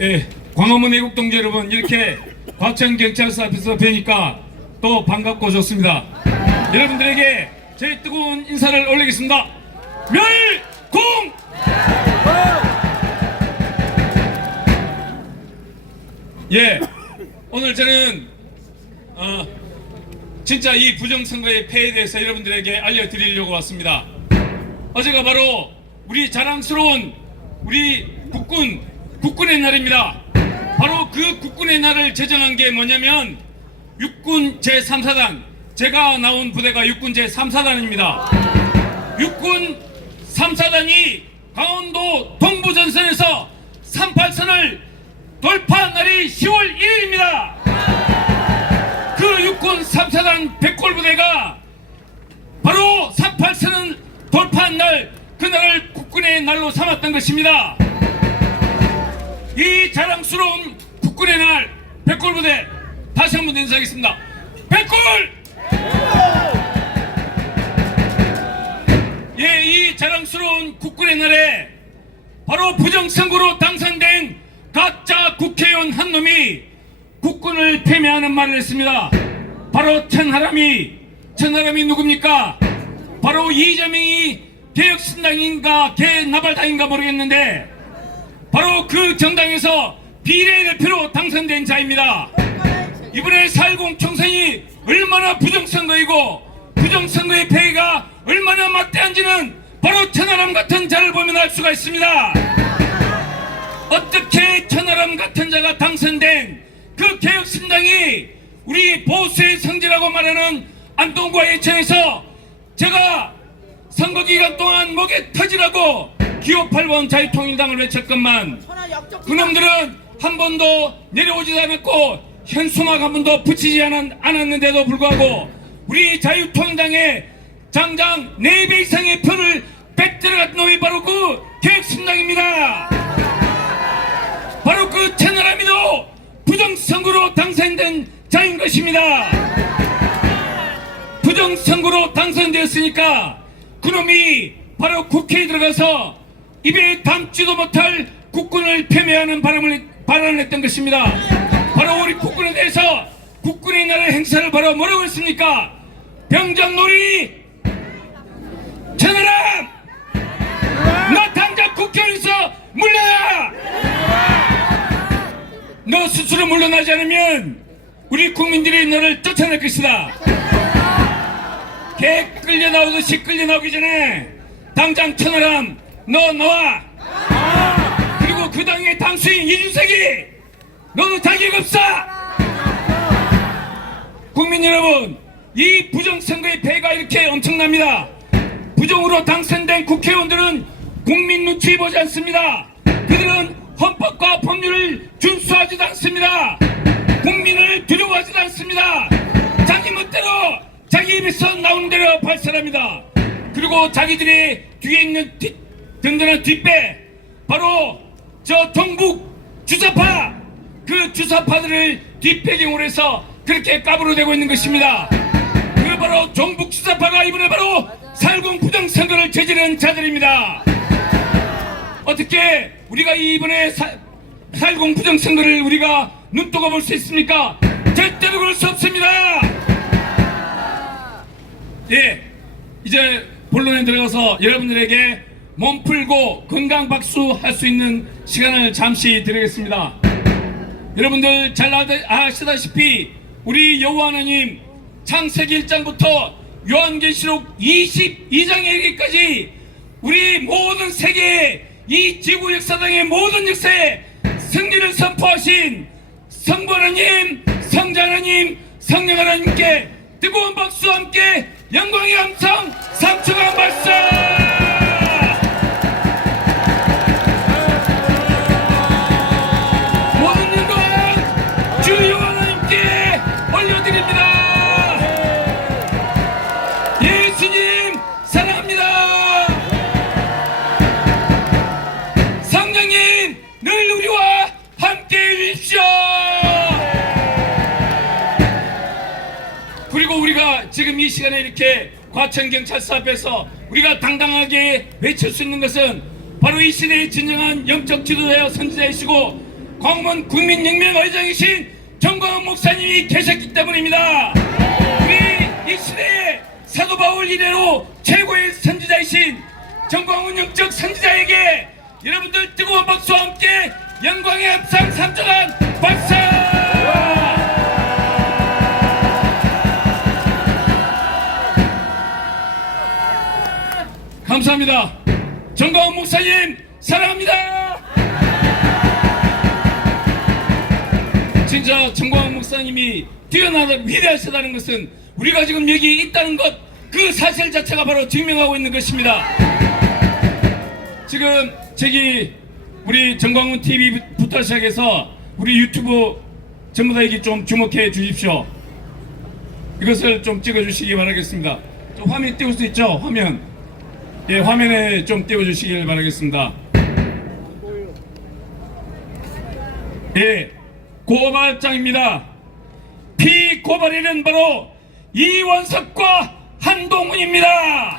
예, 광화문 애국 동지 여러분, 이렇게 과천 경찰서 앞에서 뵈니까 또 반갑고 좋습니다. 여러분들에게 제 뜨거운 인사를 올리겠습니다. 멸공! 예, 오늘 저는 진짜 이 부정선거의 폐해에 대해서 여러분들에게 알려드리려고 왔습니다. 어제가 바로 우리 자랑스러운 우리 국군의 날입니다. 바로 그 국군의 날을 제정한 게 뭐냐면 육군 제3사단, 제가 나온 부대가 육군 제3사단입니다. 육군 3사단이 강원도 동부전선에서 38선을 돌파한 날이 10월 1일입니다. 그 육군 3사단 백골부대가 바로 38선을 돌파한 날, 그날을 국군의 날로 삼았던 것입니다. 이 자랑스러운 국군의 날 백골부대 다시 한번 인사하겠습니다. 백골! 예, 이 자랑스러운 국군의 날에 바로 부정선거로 당선된 가짜 국회의원 한 놈이 국군을 폐매하는 말을 했습니다. 바로 천하람이 누굽니까? 바로 이재명이 개혁신당인가 개나발당인가 모르겠는데 바로 그 정당에서 비례대표로 당선된 자입니다. 이번에 4.10 총선이 얼마나 부정선거이고 부정선거의 폐해가 얼마나 막대한지는 바로 천하람 같은 자를 보면 알 수가 있습니다. 어떻게 천하람 같은 자가 당선된 그 개혁신당이 우리 보수의 성지라고 말하는 안동과 예천에서 제가 선거기간 동안 목에 터지라고 기호 8번 자유통일당을 외쳤건만 그놈들은 한 번도 내려오지도 않았고 현수막 한 번도 붙이지 않았는데도 불구하고 우리 자유통일당의 장장 4배 이상의 표를 뺏들어간 놈이 바로 그 개혁신당입니다. 바로 그 천하람이도 부정선거로 당선된 자인 것입니다. 부정선거로 당선되었으니까 그놈이 바로 국회에 들어가서 입에 담지도 못할 국군을 폄훼하는 발언을 했던 것입니다. 바로 우리 국군에 대해서 국군의 나라 행사를 바로 뭐라고 했습니까? 병장놀이 천하람 너 당장 국회에서 물러나! 너 스스로 물러나지 않으면 우리 국민들이 너를 쫓아낼 것이다. 개 끌려 나오듯이 끌려 나오기 전에 당장 천하람 너 나와. 그리고 그 당의 당수인 이준석이 너도 자격 없어. 국민 여러분, 이 부정선거의 폐해가 이렇게 엄청납니다. 부정으로 당선된 국회의원들은 국민 눈치 보지 않습니다. 그들은 헌법과 법률을 준수하지도 않습니다. 국민을 두려워하지도 않습니다. 자기 멋대로 자기 입에서 나오는 대로 발설합니다. 그리고 자기들의 뒤에 있는 든든한 뒷배, 바로 저 종북 주사파, 그 주사파들을 뒷배경으로 해서 그렇게 까불어대고 있는 것입니다. 그 바로 종북 주사파가 이번에 바로 4.10 부정선거를 저지른 자들입니다. 어떻게 우리가 이번에 4.10 부정선거를 우리가 눈뜨고 볼 수 있습니까? 절대로 그럴 수 없습니다. 예, 이제 본론에 들어가서 여러분들에게 몸 풀고 건강 박수 할 수 있는 시간을 잠시 드리겠습니다. 여러분들 잘 아시다시피 우리 여호와 하나님 창세기 1장부터 요한계시록 22장에 이르기까지 우리 모든 세계에 이 지구 역사상의 모든 역사에 승리를 선포하신 성부 하나님, 성자 하나님, 성령 하나님께 뜨거운 박수와 함께 영광의 함성 3초간 발사! 모든 영광 주 여호와 하나님께 올려드립니다. 예수님 사랑합니다. 성령님 늘 우리와 함께해 주십시오. 그리고 우리가 지금 이 시간에 이렇게 과천경찰서 앞에서 우리가 당당하게 외칠 수 있는 것은 바로 이 시대의 진정한 영적 지도자여 선지자이시고 광화문 국민혁명의장이신 정광훈 목사님이 계셨기 때문입니다. 우리 이 시대의 사도 바울 이래로 최고의 선지자이신 정광훈 영적 선지자에게 여러분들 뜨거운 박수와 함께 영광의 함성 3초간 박수! 감사합니다. 정광훈 목사님 사랑합니다. 진짜 정광훈 목사님이 뛰어나다 위대하시다는 것은 우리가 지금 여기 있다는 것, 그 사실 자체가 바로 증명하고 있는 것입니다. 지금 저기 우리 정광훈 TV부터 시작해서 우리 유튜브 전부 다 여기 좀 주목해 주십시오. 이것을 좀 찍어 주시기 바라겠습니다. 좀 화면 띄울 수 있죠? 화면. 예, 화면에 좀 띄워주시길 바라겠습니다. 예, 고발장입니다. 피고발인은 바로 이원석과 한동훈입니다.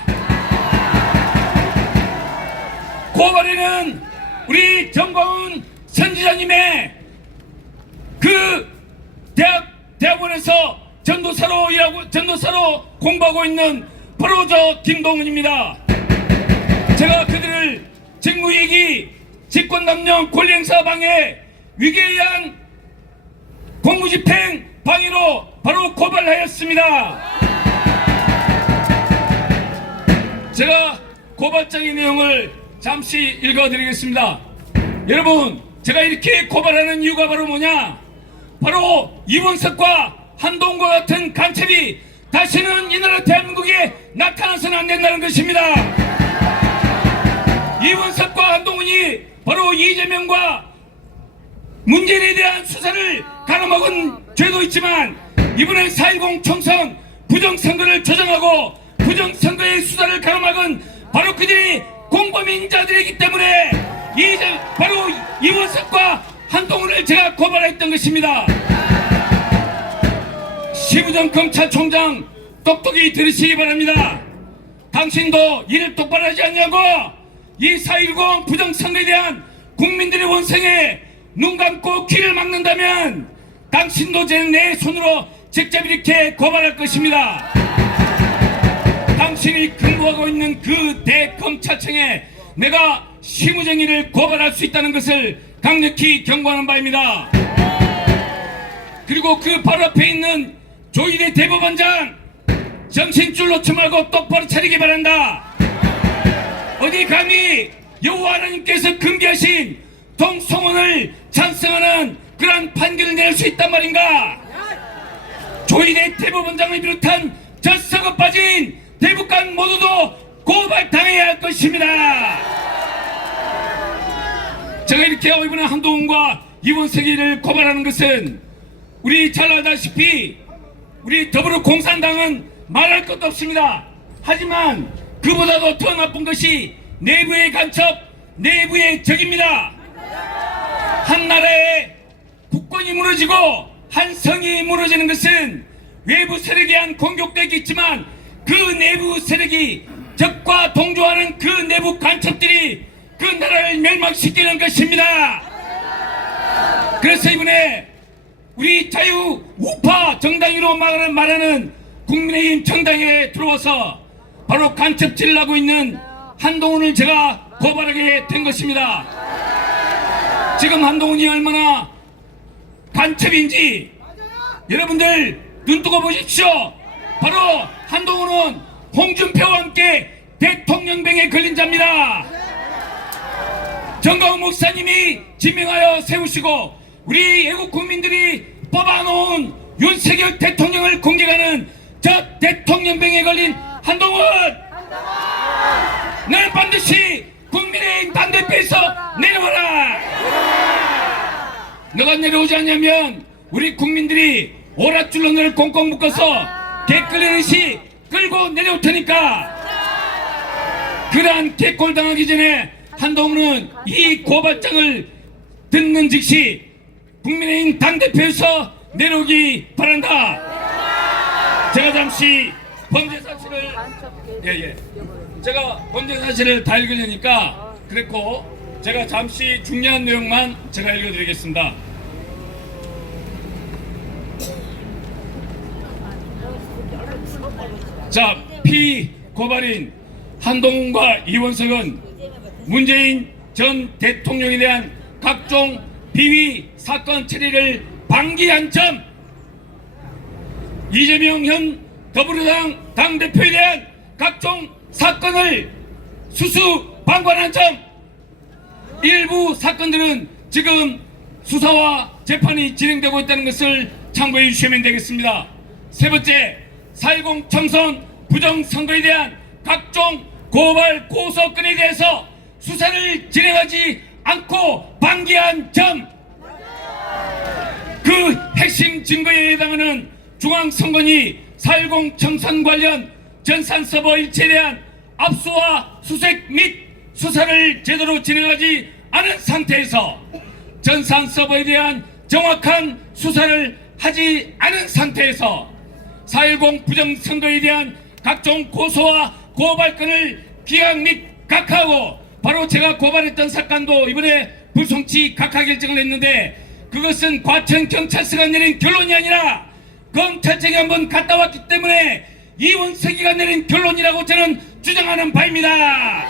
고발인은 우리 정광훈 선지자님의 그 대학원에서 전도사로 공부하고 있는 바로 저 김동훈입니다. 제가 그들을 직무유기, 직권남용, 권리행사 방해, 위기에 의한 공무집행 방해로 바로 고발하였습니다. 제가 고발장의 내용을 잠시 읽어드리겠습니다. 여러분, 제가 이렇게 고발하는 이유가 바로 뭐냐? 바로 이원석과 한동훈과 같은 간첩이 다시는 이 나라 대한민국에 나타나서는 안 된다는 것입니다. 이원석과 한동훈이 바로 이재명과 문재인에 대한 수사를 가로막은 죄도 있지만 이번에 4.10 총선 부정선거를 조장하고 부정선거의 수사를 가로막은 바로 그들이 공범인자들이기 때문에 바로 이원석과 한동훈을 제가 고발했던 것입니다. 시부정 검찰총장 똑똑히 들으시기 바랍니다. 당신도 일을 똑바로 하지 않냐고 이 4.10 부정선거에 대한 국민들의 원성에 눈 감고 귀를 막는다면 당신도 내 손으로 직접 이렇게 고발할 것입니다. 당신이 근무하고 있는 그 대검찰청에 내가 심우정의를 고발할 수 있다는 것을 강력히 경고하는 바입니다. 그리고 그 바로 앞에 있는 조희대 대법원장 정신줄 놓지 말고 똑바로 차리기 바란다. 어디 감히 여호와 하나님께서 금기하신 동성혼을 찬성하는 그러한 판결을 내릴 수 있단 말인가? 조희대 대법원장을 비롯한 젖썩어 빠진 대법관 모두도 고발당해야 할 것입니다. 제가 이렇게 이번에 한동훈과 이원석이를 고발하는 것은 우리 잘 알다시피 우리 더불어공산당은 말할 것도 없습니다. 하지만 그보다도 더 나쁜 것이 내부의 간첩, 내부의 적입니다. 한 나라의 국권이 무너지고 한 성이 무너지는 것은 외부 세력에 의한 공격도 있겠지만 그 내부 세력이 적과 동조하는 그 내부 간첩들이 그 나라를 멸망시키는 것입니다. 그래서 이번에 우리 자유 우파 정당으로 말하는 국민의힘 정당에 들어와서 바로 간첩질을 하고 있는 한동훈을 제가 고발하게 된 것입니다. 지금 한동훈이 얼마나 간첩인지 여러분들 눈뜨고 보십시오. 바로 한동훈은 홍준표와 함께 대통령병에 걸린 자입니다. 정가훈 목사님이 지명하여 세우시고 우리 애국 국민들이 뽑아놓은 윤석열 대통령을 공격하는 저 대통령병에 걸린 한동훈! 나는 반드시 국민의힘 당대표에서 내려와라! 너가 내려오지 않냐면 우리 국민들이 오랏줄로 너를 꽁꽁 묶어서 개 끌리듯이 끌고 내려올 테니까 그러한 개꼴 당하기 전에 한동훈은 이 고발장을 듣는 즉시 국민의힘 당대표에서 내려오기 바란다. 제가 잠시 범죄 사실을 제가 범죄 사실을 다 읽으려니까 그랬고 제가 잠시 중요한 내용만 제가 읽어드리겠습니다. 자, 피고발인 한동훈과 이원석은 문재인 전 대통령에 대한 각종 비위 사건 처리를 방기한 점, 이재명 현 더불어당 당대표에 대한 각종 사건을 수수 방관한 점, 일부 사건들은 지금 수사와 재판이 진행되고 있다는 것을 참고해 주시면 되겠습니다. 세 번째, 4.10 총선 부정선거에 대한 각종 고발 고소건에 대해서 수사를 진행하지 않고 방기한 점, 그 핵심 증거에 해당하는 중앙선관위 4.10 총선 관련 전산 서버 일체에 대한 압수와 수색 및 수사를 제대로 진행하지 않은 상태에서 전산 서버에 대한 정확한 수사를 하지 않은 상태에서 4.10 부정선거에 대한 각종 고소와 고발건을 기각 및 각하하고 바로 제가 고발했던 사건도 이번에 불송치 각하 결정을 했는데 그것은 과천경찰서가 내린 결론이 아니라 검찰청에 한번 갔다 왔기 때문에 이원석이가 내린 결론이라고 저는 주장하는 바입니다.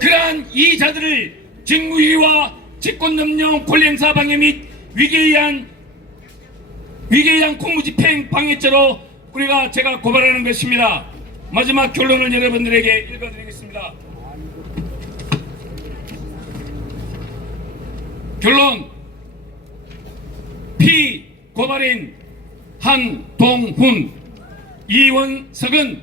그러한 이 자들을 직무유기와 직권남용 권리행사 방해 및 위계에 의한 공무집행 방해죄로 제가 고발하는 것입니다. 마지막 결론을 여러분들에게 읽어드리겠습니다. 결론, 피고발인 한동훈, 이원석은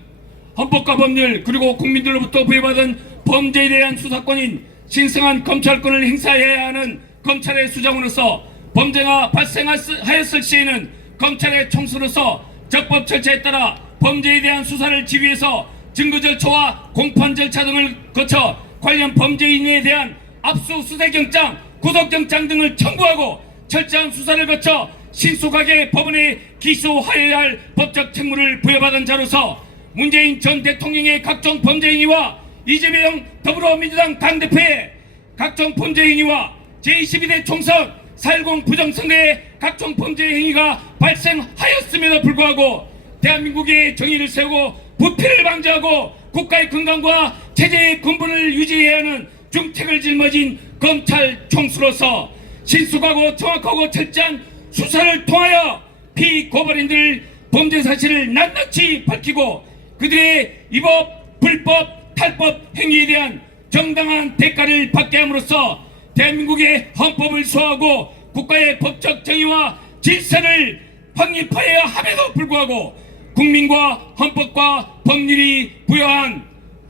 헌법과 법률 그리고 국민들로부터 부여받은 범죄에 대한 수사권인 신성한 검찰권을 행사해야 하는 검찰의 수장으로서 범죄가 발생하였을 시에는 검찰의 총수로서 적법 절차에 따라 범죄에 대한 수사를 지휘해서 증거 절차와 공판 절차 등을 거쳐 관련 범죄인에 대한 압수수색영장 구속영장 등을 청구하고 철저한 수사를 거쳐 신속하게 법원에 기소하여야 할 법적 책무를 부여받은 자로서 문재인 전 대통령의 각종 범죄 행위와 이재명 더불어민주당 당대표의 각종 범죄 행위와 제22대 총선 4.10 부정선거의 각종 범죄 행위가 발생하였음에도 불구하고 대한민국의 정의를 세우고 부패를 방지하고 국가의 건강과 체제의 근본을 유지해야 하는 중책을 짊어진 검찰 총수로서 신속하고 정확하고 철저한 수사를 통하여 피고발인들 범죄 사실을 낱낱이 밝히고 그들의 위법, 불법, 탈법 행위에 대한 정당한 대가를 받게 함으로써 대한민국의 헌법을 수호하고 국가의 법적 정의와 질서를 확립하여야 함에도 불구하고 국민과 헌법과 법률이 부여한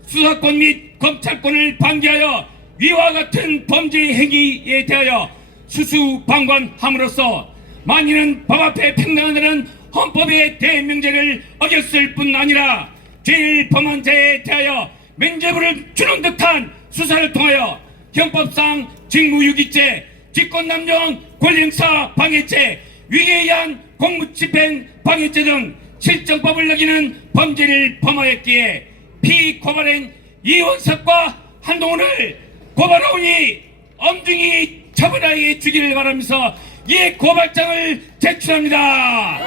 수사권 및 검찰권을 방기하여 위와 같은 범죄 행위에 대하여 수수방관함으로써 만인은 법 앞에 평등하다는 헌법의 대명제를 어겼을 뿐 아니라 죄를 범한 자에 대하여 면죄부를 주는 듯한 수사를 통하여 형법상 직무유기죄, 직권남용 권리행사 방해죄, 위계에 의한 공무집행 방해죄 등 실정법을 어기는 범죄를 범하였기에 피고발인 이원석과 한동훈을 고발하오니 엄중히 처벌하여 주기를 바라면서 이 고발장을 제출합니다.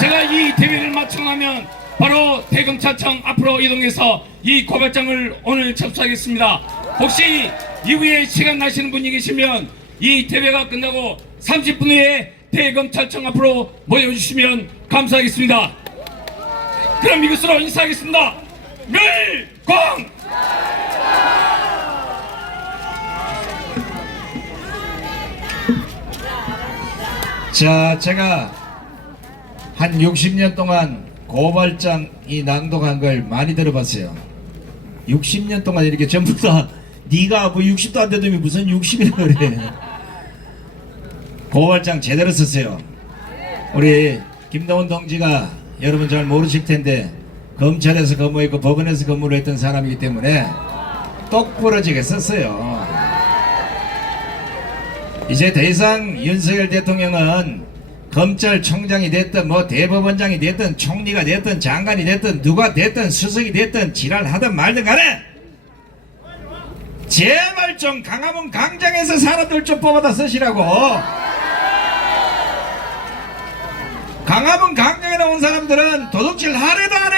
제가 이 대회를 마치고 바로 대검찰청 앞으로 이동해서 이 고발장을 오늘 접수하겠습니다. 혹시 이후에 시간 나시는 분이 계시면 이 대회가 끝나고 30분 후에 대검찰청 앞으로 모여주시면 감사하겠습니다. 그럼 이것으로 인사하겠습니다. 멸공! 자, 제가 한 60년 동안 고발장이 낭독한 걸 많이 들어봤어요. 60년 동안 이렇게 전부 다 네가 뭐 60도 안 되더니 무슨 60이라 그래. 고발장 제대로 썼어요. 우리 김동훈 동지가 여러분 잘 모르실 텐데 검찰에서 근무했고 법원에서 근무를 했던 사람이기 때문에 똑부러지게 썼어요. 이제 더 이상 윤석열 대통령은 검찰총장이 됐든 뭐 대법원장이 됐든 총리가 됐든 장관이 됐든 누가 됐든 수석이 됐든 지랄하든 말든 간에 제발 좀 강화문 강장에서 사람들 좀 뽑아다 쓰시라고. 강화문 강장에 나온 사람들은 도둑질 하래도 안 해.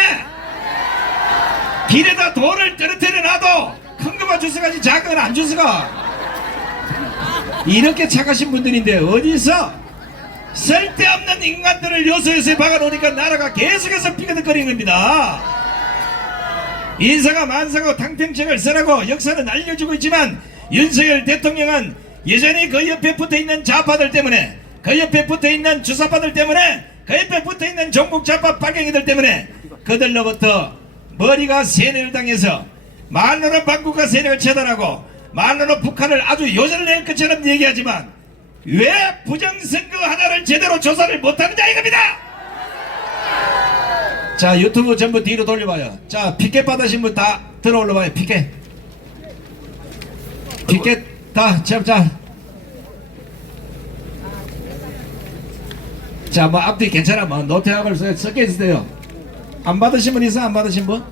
길에다 돌을 떨어뜨려 놔도 큰 거만 주워가지 작은 건 안 주워가. 이렇게 착하신 분들인데 어디서 쓸데없는 인간들을 요소요소에 박아놓으니까 나라가 계속해서 삐그덕거리는 겁니다. 인사가 만사고 탕평책을 쓰라고 역사는 알려주고 있지만 윤석열 대통령은 여전히 그 옆에 붙어있는 좌파들 때문에, 그 옆에 붙어있는 주사파들 때문에, 그 옆에 붙어있는 종북 좌파 빨갱이들 때문에 그들로부터 머리가 세뇌를 당해서 말로는 방국가 세력을 처단하고 말로는 북한을 아주 요전을 낼 것처럼 얘기하지만 왜 부정선거 하나를 제대로 조사를 못하느냐 이겁니다. 자, 유튜브 전부 뒤로 돌려봐요. 자, 피켓 받으신 분 다 들어 올라봐요. 피켓 다 자, 자, 뭐 앞뒤 괜찮아. 뭐 노트하고 섞여 있으세요. 안 받으신 분 있어? 안 받으신 분?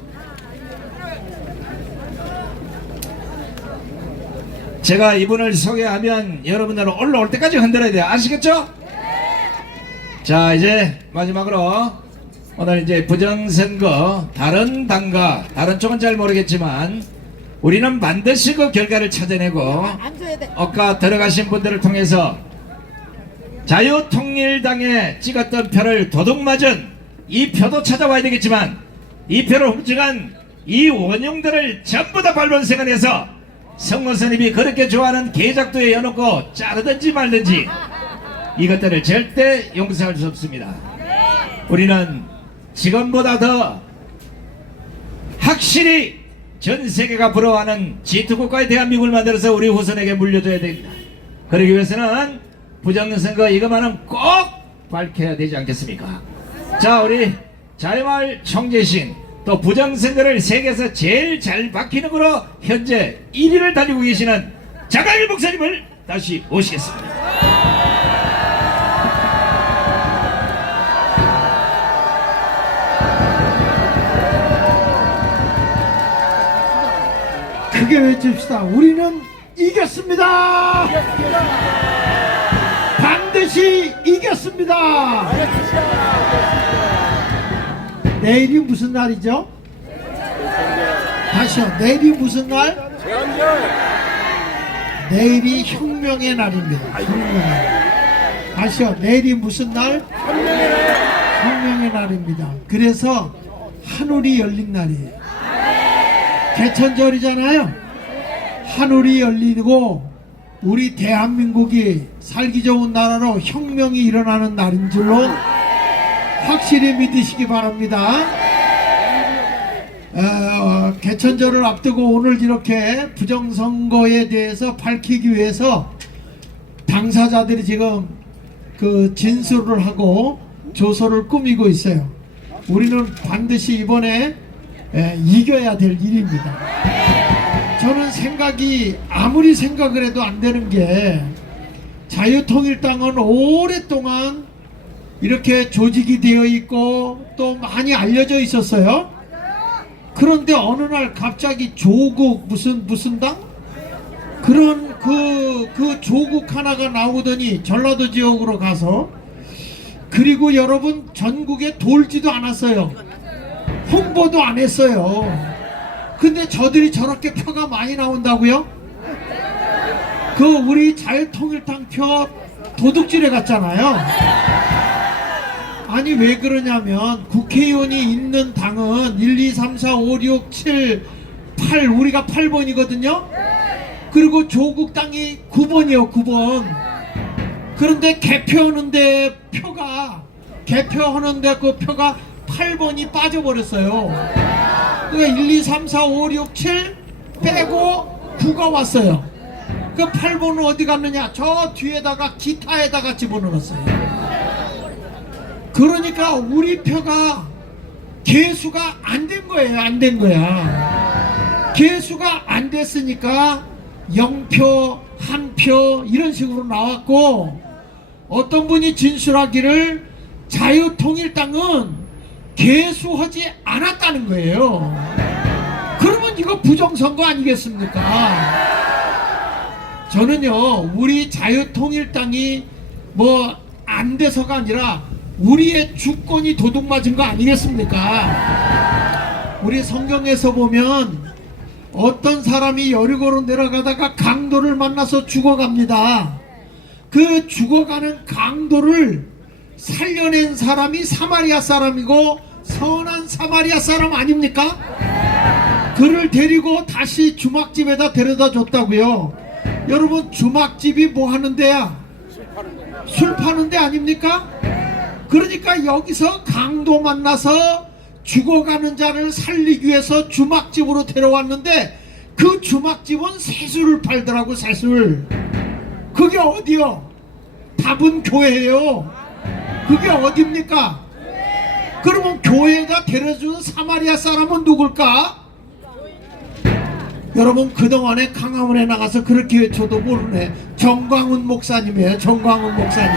제가 이분을 소개하면 여러분들은 올라올 때까지 흔들어야 돼요. 아시겠죠? 자, 이제 마지막으로 오늘 이제 부정선거 다른 당과 다른 쪽은 잘 모르겠지만 우리는 반드시 그 결과를 찾아내고 아까 들어가신 분들을 통해서 자유통일당에 찍었던 표를 도둑맞은 이 표도 찾아와야 되겠지만 이 표를 훔쳐간 이 원흉들을 전부 다 발본생활해서 성모선입이 그렇게 좋아하는 계작도에 여놓고 자르든지 말든지 이것들을 절대 용서할 수 없습니다. 우리는 지금보다 더 확실히 전 세계가 부러워하는 G2국가의 대한민국을 만들어서 우리 후손에게 물려줘야 됩니다. 그러기 위해서는 부정선거 이것만은 꼭 밝혀야 되지 않겠습니까? 자, 우리 자유마을 총재신 또 부정선거를 세계에서 제일 잘 밝히는 거로 현재 1위를 달리고 계시는 자가일 목사님을 다시 오시겠습니다. 크게 외칩시다. 우리는 이겼습니다. 반드시 이겼습니다. 내일이 무슨 날이죠? 다시요. 내일이 무슨 날? 내일이 혁명의 날입니다. 혁명의 날. 다시요. 내일이 무슨 날? 혁명의 날입니다. 그래서 하늘이 열린 날이에요. 개천절이잖아요. 하늘이 열리고 우리 대한민국이 살기 좋은 나라로 혁명이 일어나는 날인 줄로 확실히 믿으시기 바랍니다. 개천절을 앞두고 오늘 이렇게 부정선거에 대해서 밝히기 위해서 당사자들이 지금 그 진술을 하고 조서를 꾸미고 있어요. 우리는 반드시 이번에 이겨야 될 일입니다. 저는 생각이 아무리 생각을 해도 안 되는 게 자유통일당은 오랫동안 이렇게 조직이 되어 있고 또 많이 알려져 있었어요. 그런데 어느 날 갑자기 조국 무슨 당? 그런 그 조국 하나가 나오더니 전라도 지역으로 가서, 그리고 여러분 전국에 돌지도 않았어요. 홍보도 안 했어요. 근데 저들이 저렇게 표가 많이 나온다고요? 그 우리 자유통일당 표 도둑질해 갔잖아요. 아니 왜 그러냐면 국회의원이 있는 당은 1, 2, 3, 4, 5, 6, 7, 8, 우리가 8번이거든요. 그리고 조국 당이 9번이에요. 9번. 그런데 개표하는데 그 표가 8번이 빠져버렸어요. 그러니까 1, 2, 3, 4, 5, 6, 7 빼고 9가 왔어요. 그 8번은 어디 갔느냐? 저 뒤에다가 기타에다가 집어넣었어요. 그러니까 우리 표가 개수가 안 된 거예요. 안 된 거야. 개수가 안 됐으니까 0표, 1표 이런 식으로 나왔고, 어떤 분이 진술하기를 자유통일당은 개수하지 않았다는 거예요. 그러면 이거 부정선거 아니겠습니까? 저는요, 우리 자유통일당이 뭐 안 돼서가 아니라 우리의 주권이 도둑맞은 거 아니겠습니까? 우리 성경에서 보면 어떤 사람이 여리고로 내려가다가 강도를 만나서 죽어갑니다. 그 죽어가는 강도를 살려낸 사람이 사마리아 사람이고 선한 사마리아 사람 아닙니까? 그를 데리고 다시 주막집에다 데려다 줬다고요. 여러분, 주막집이 뭐 하는 데야? 술 파는 데 아닙니까? 그러니까 여기서 강도 만나서 죽어가는 자를 살리기 위해서 주막집으로 데려왔는데, 그 주막집은 새술을 팔더라고. 새술. 그게 어디요? 답은 교회예요. 그게 어딥니까? 그러면 교회에다 데려준 사마리아 사람은 누굴까? 여러분, 그동안에 강화문에 나가서 그렇게 외쳐도 모르네. 정광훈 목사님이에요. 정광훈 목사님.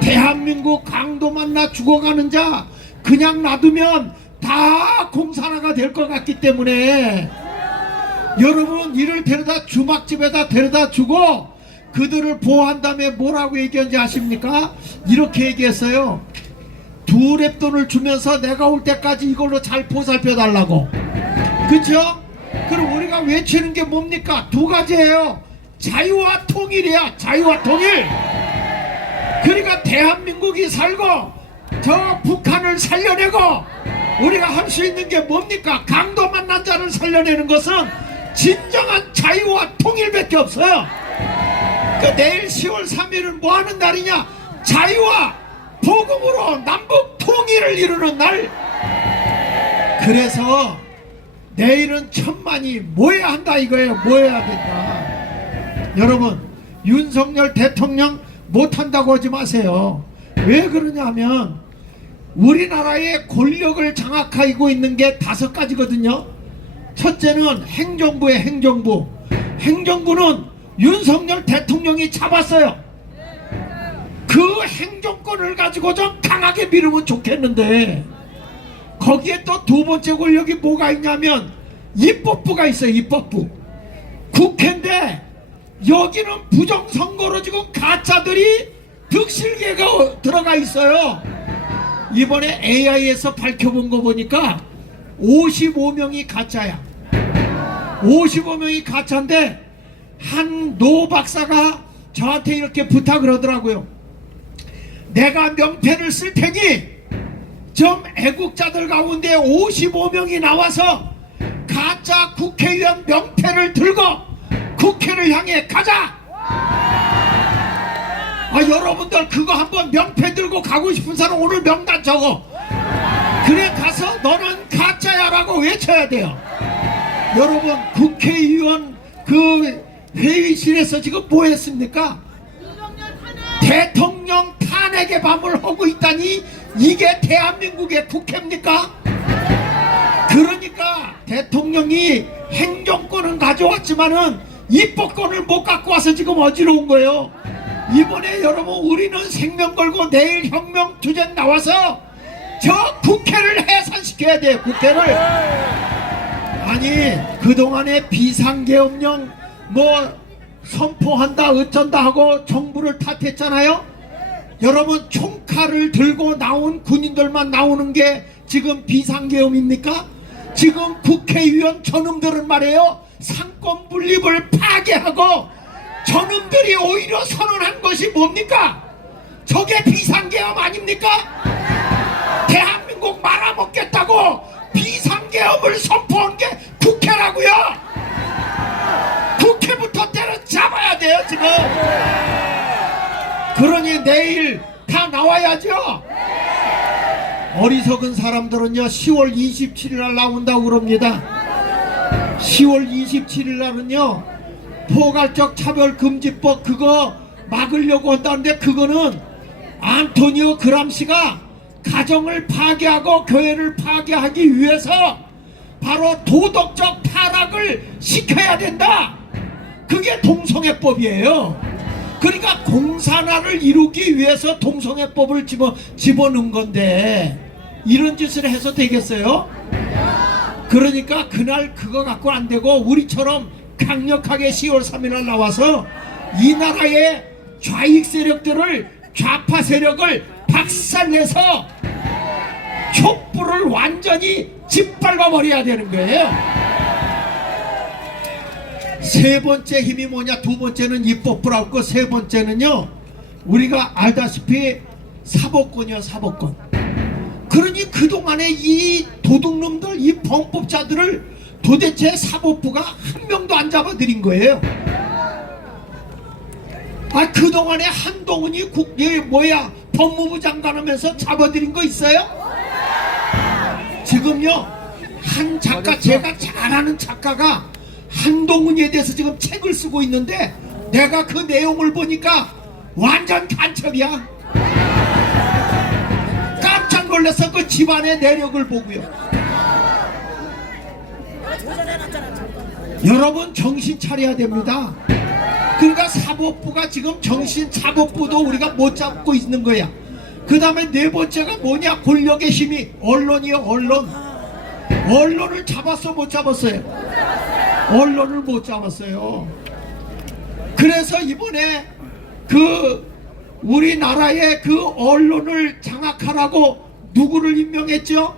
대한민국 강도 만나 죽어가는 자 그냥 놔두면 다 공산화가 될 것 같기 때문에, 여러분, 이를 데려다 주막집에다 데려다 주고 그들을 보호한 다음에 뭐라고 얘기한지 아십니까? 이렇게 얘기했어요. 2랩돈을 주면서 내가 올 때까지 이걸로 잘 보살펴 달라고. 그쵸? 그럼 우리가 외치는 게 뭡니까? 2가지예요. 자유와 통일이야. 자유와 통일. 그러니까 대한민국이 살고 저 북한을 살려내고 우리가 할 수 있는 게 뭡니까? 강도 만난 자를 살려내는 것은 진정한 자유와 통일밖에 없어요. 그 내일 10월 3일은 뭐 하는 날이냐? 자유와 복음으로 남북 통일을 이루는 날. 그래서 내일은 천만이 모여야 한다 이거예요. 모여야 된다. 여러분, 윤석열 대통령 못한다고 하지 마세요. 왜 그러냐면 우리나라의 권력을 장악하고 있는 게 5가지거든요. 첫째는 행정부의 행정부. 행정부는 윤석열 대통령이 잡았어요. 그 행정권을 가지고 좀 강하게 밀으면 좋겠는데 거기에 또 두 번째 권력이 뭐가 있냐면 입법부가 있어요. 입법부. 국회인데 여기는 부정선거로 지금 가짜들이 득실개가 들어가 있어요. 이번에 AI에서 밝혀본 거 보니까 55명이 가짜야. 55명이 가짜인데 한 노 박사가 저한테 이렇게 부탁을 하더라고요. 내가 명패를 쓸 테니 좀 애국자들 가운데 55명이 나와서 가짜 국회의원 명패를 들고 국회를 향해 가자. 여러분들 그거 한번 명패 들고 가고 싶은 사람 오늘 명단 적어. 그래 가서 너는 가짜야 라고 외쳐야 돼요. 여러분 국회의원 그 회의실에서 지금 뭐 했습니까? 대통령 탄핵의 밤을 하고 있다니 이게 대한민국의 국회입니까? 그러니까 대통령이 행정권은 가져왔지만은 입법권을 못 갖고 와서 지금 어지러운 거예요. 이번에 여러분 우리는 생명 걸고 내일 혁명투쟁 나와서 저 국회를 해산시켜야 돼요. 국회를. 아니 그동안에 비상계엄령 뭐 선포한다 어쩐다 하고 정부를 탓했잖아요. 여러분 총칼을 들고 나온 군인들만 나오는 게 지금 비상계엄입니까? 지금 국회의원 저놈들은 말이에요 상권 분립을 파괴하고 저놈들이 오히려 선언한 것이 뭡니까? 저게 비상계엄 아닙니까? 대한민국 말아먹겠다고 비상계엄을 선포한 게 국회라고요. 국회부터 때려잡아야 돼요 지금. 그러니 내일 다 나와야죠. 어리석은 사람들은요 10월 27일 날 나온다고 그럽니다. 10월 27일 날은요 포괄적 차별금지법 그거 막으려고 한다는데 그거는 안토니오 그람시가 가정을 파괴하고 교회를 파괴하기 위해서 바로 도덕적 타락을 시켜야 된다. 그게 동성애법이에요. 그러니까 공산화를 이루기 위해서 동성애법을 집어넣은 건데 이런 짓을 해서 되겠어요? 그러니까 그날 그거 갖고 안 되고 우리처럼 강력하게 10월 3일 날 나와서 이 나라의 좌익 세력들을 좌파 세력을 박살내서 촛불을 완전히 짓밟아 버려야 되는 거예요. 세 번째 힘이 뭐냐? 두 번째는 입법부라고 세 번째는요 우리가 알다시피 사법권이요. 사법권. 그러니 그동안에 이 도둑놈들 이 범법자들을 도대체 사법부가 한 명도 안 잡아들인 거예요. 그동안에 한동훈이 법무부 장관 하면서 잡아들인 거 있어요? 지금요 한 작가 제가 잘 아는 작가가 한동훈에 대해서 지금 책을 쓰고 있는데 내가 그 내용을 보니까 완전 간첩이야. 깜짝 놀라서 그 집안의 내력을 보고요. 여러분 정신 차려야 됩니다. 그러니까 사법부가 지금 정신사법부도 우리가 못 잡고 있는 거야. 그 다음에 네 번째가 뭐냐? 권력의 힘이 언론이요. 언론을 잡았어 못 잡았어요? 언론을 못 잡았어요. 그래서 이번에 그 우리나라의 그 언론을 장악하라고 누구를 임명했죠?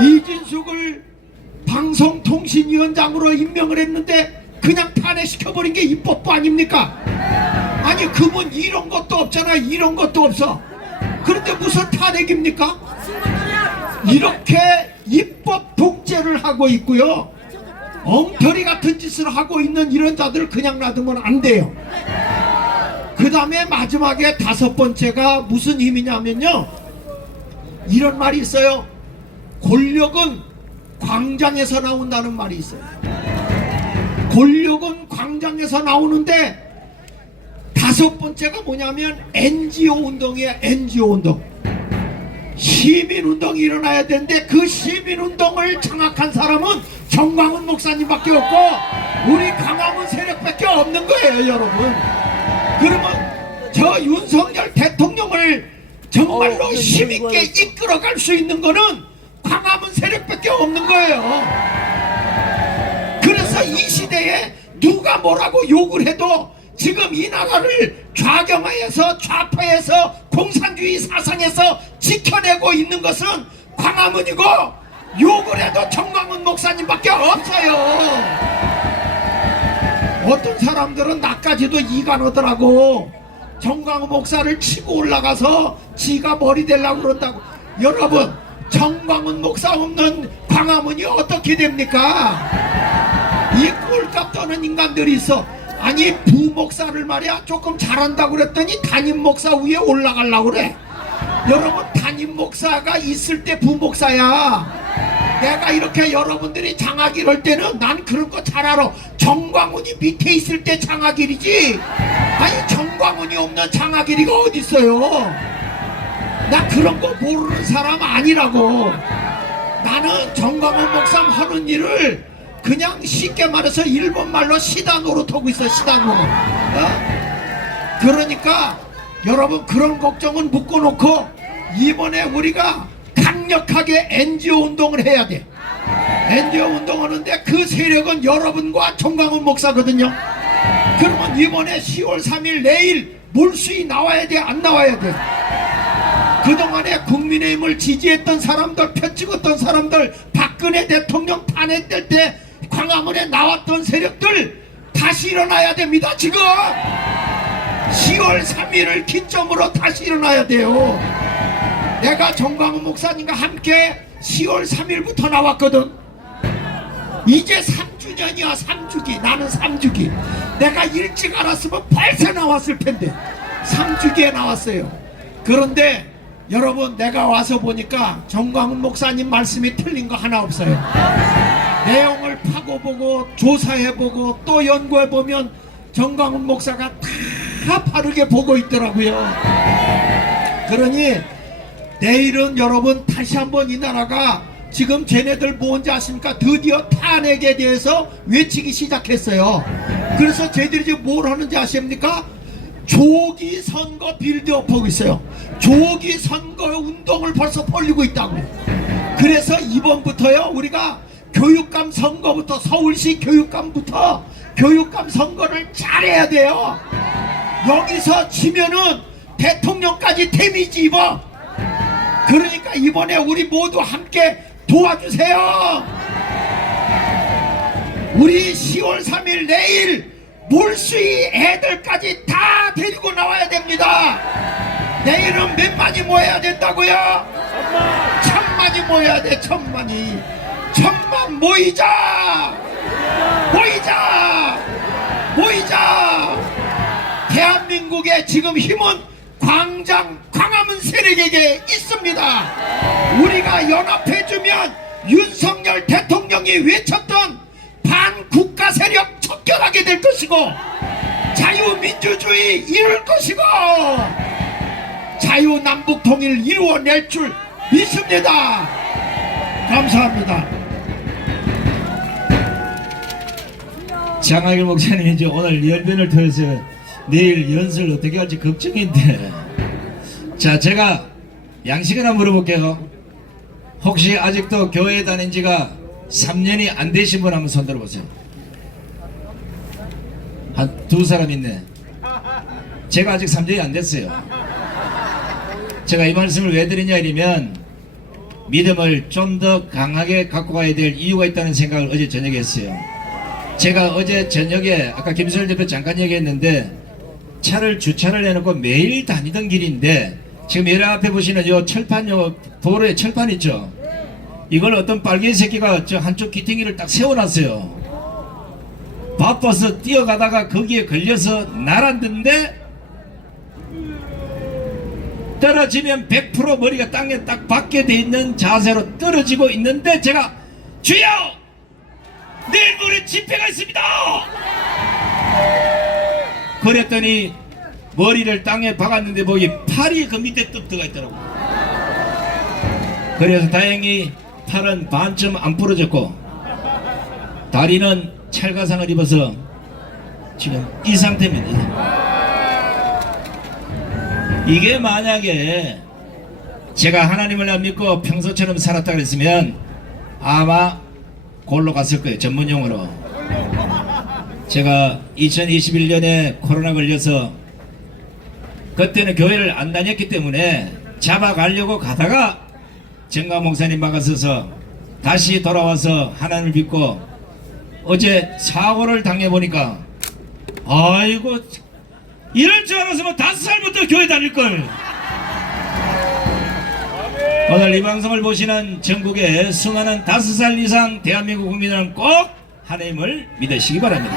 이진숙을 방송통신위원장으로 임명을 했는데 그냥 탄핵시켜버린 게 입법부 아닙니까? 아니 그분 이런 것도 없잖아. 이런 것도 없어. 그런데 무슨 탄핵입니까? 이렇게 입법 독재를 하고 있고요 엉터리 같은 짓을 하고 있는 이런 자들을 그냥 놔두면 안 돼요. 그 다음에 마지막에 다섯 번째가 무슨 힘이냐면요 이런 말이 있어요. 권력은 광장에서 나온다는 말이 있어요. 권력은 광장에서 나오는데 다섯 번째가 뭐냐면 NGO 운동이에요. NGO 운동. 시민운동이 일어나야 되는데 그 시민운동을 장악한 사람은 정광훈 목사님밖에 없고 우리 광화문 세력밖에 없는 거예요, 여러분. 그러면 저 윤석열 대통령을 정말로 힘있게 이끌어갈 수 있는 거는 광화문 세력밖에 없는 거예요. 그래서 이 시대에 누가 뭐라고 욕을 해도 지금 이 나라를 좌경화해서 좌파해서 공산주의 사상에서 지켜내고 있는 것은 광화문이고, 욕을 해도 정광훈 목사님밖에 없어요. 어떤 사람들은 나까지도 이가 나더라고. 정광훈 목사를 치고 올라가서 지가 머리 대려고 그런다고. 여러분, 정광훈 목사 없는 광화문이 어떻게 됩니까? 이 꼴값 떠는 인간들이 있어. 아니, 부목사를 말이야 조금 잘한다고 그랬더니 담임 목사 위에 올라가려고 그래. 여러분, 담임 목사가 있을 때 부목사야. 내가 이렇게 여러분들이 장학일 할 때는 난 그런 거 잘 알아. 정광훈이 밑에 있을 때 장학일이지. 아니, 정광훈이 없는 장학일이가 어디 있어요? 나 그런 거 모르는 사람 아니라고. 나는 정광훈 목사 하는 일을 그냥 쉽게 말해서 일본 말로 시다 노릇하고 있어. 시다 노릇. 그러니까 여러분, 그런 걱정은 묶어놓고 이번에 우리가 강력하게 NGO 운동을 해야 돼. NGO 운동하는데 그 세력은 여러분과 정광훈 목사거든요. 그러면 이번에 10월 3일 내일 몰수이 나와야 돼, 안 나와야 돼? 그동안에 국민의힘을 지지했던 사람들, 표 찍었던 사람들, 박근혜 대통령 탄핵될 때 광화문에 나왔던 세력들 다시 일어나야 됩니다. 지금 10월 3일을 기점으로 다시 일어나야 돼요. 내가 정광훈 목사님과 함께 10월 3일부터 나왔거든. 이제 3주년이야. 3주기. 나는 3주기. 내가 일찍 알았으면 벌써 나왔을 텐데 3주기에 나왔어요. 그런데 여러분, 내가 와서 보니까 정광훈 목사님 말씀이 틀린 거 하나 없어요. 내용을 파고보고 조사해보고 또 연구해보면 정광훈 목사가 다 바르게 보고 있더라고요. 그러니 내일은 여러분 다시 한번 이 나라가 지금 쟤네들 뭔지 아십니까? 드디어 탄핵에 대해서 외치기 시작했어요. 그래서 쟤들이 지금 뭘 하는지 아십니까? 조기 선거 빌드업 하고 있어요. 조기 선거 운동을 벌써 벌리고 있다고. 그래서 이번부터요, 우리가 교육감 선거부터, 서울시 교육감부터 교육감 선거를 잘해야 돼요. 여기서 지면은 대통령까지 데미지 입어. 그러니까 이번에 우리 모두 함께 도와주세요. 우리 10월 3일 내일 몰수이 애들까지 다 데리고 나와야 됩니다. 내일은 몇만이 모여야 된다고요? 1000만이 모여야 돼. 1000만이. 1000만 모이자. 모이자. 모이자. 대한민국의 지금 힘은 광화문 세력에게 있습니다. 우리가 연합해주면 윤석열 대통령이 외쳤던 반국가 세력 척결하게 될 것이고, 자유민주주의 이룰 것이고, 자유남북통일 이루어낼 줄 믿습니다. 감사합니다. 장학일 목사님 이제 오늘 연변을 통해서 내일 연설 어떻게 할지 걱정인데, 자, 제가 양식을 한번 물어볼게요. 혹시 아직도 교회 다닌 지가 3년이 안 되신 분 한번 손 들어보세요. 한 두 사람 있네. 제가 아직 3년이 안 됐어요. 제가 이 말씀을 왜 드리냐 이러면, 믿음을 좀 더 강하게 갖고 가야 될 이유가 있다는 생각을 어제 저녁에 했어요. 제가 어제 저녁에 아까 김수열 대표 잠깐 얘기했는데, 차를 주차를 해놓고 매일 다니던 길인데, 지금 여기 앞에 보시는 요 철판, 요 도로에 철판 있죠? 이걸 어떤 빨개 새끼가 저 한쪽 기탱이를 딱 세워놨어요. 바빠서 뛰어가다가 거기에 걸려서 날았는데, 떨어지면 100% 머리가 땅에 딱 박게 돼 있는 자세로 떨어지고 있는데, 제가 주여! 내일 모레 집회가 있습니다! 그랬더니 머리를 땅에 박았는데 거기 팔이 그 밑에 뚝 들어가 있더라고. 그래서 다행히 팔은 반쯤 안 부러졌고, 다리는 찰가상을 입어서 지금 이 상태입니다. 이게 만약에 제가 하나님을 안 믿고 평소처럼 살았다 그랬으면 아마 골로 갔을 거예요. 전문용어로. 제가 2021년에 코로나 걸려서 그때는 교회를 안 다녔기 때문에 잡아가려고 가다가 정강 목사님 막아서서 다시 돌아와서 하나님을 믿고 어제 사고를 당해보니까 아이고 이럴 줄 알았으면 5살부터 교회 다닐걸. 오늘 이 방송을 보시는 전국의 수많은 5살 이상 대한민국 국민들은 꼭 하나님을 믿으시기 바랍니다.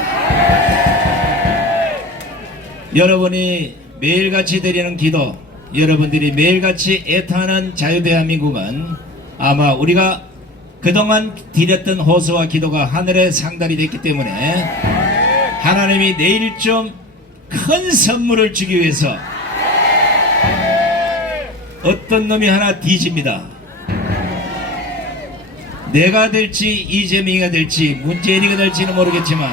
여러분이 매일같이 드리는 기도, 여러분들이 매일같이 애타는 자유대한민국은 아마 우리가 그동안 드렸던 호소와 기도가 하늘에 상달이 됐기 때문에 하나님이 내일 좀 큰 선물을 주기 위해서 어떤 놈이 하나 뒤집니다. 내가 될지 이재명이가 될지 문재인이가 될지는 모르겠지만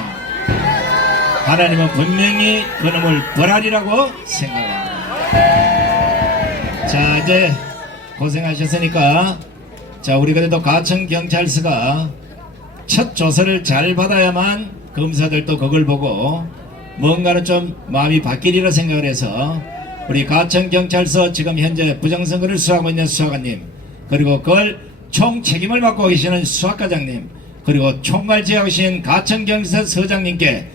하나님은 분명히 그놈을 벌하리라고 생각합니다. 자, 이제 고생하셨으니까 자, 우리 그래도 가천경찰서가 첫 조서를 잘 받아야만 검사들도 그걸 보고 뭔가는 좀 마음이 바뀌리라 생각을 해서 우리 가천경찰서 지금 현재 부정선거를 수사하고 있는 수사관님, 그리고 그걸 총 책임을 맡고 계시는 수사과장님, 그리고 총괄지휘하신 가천경찰서 서장님께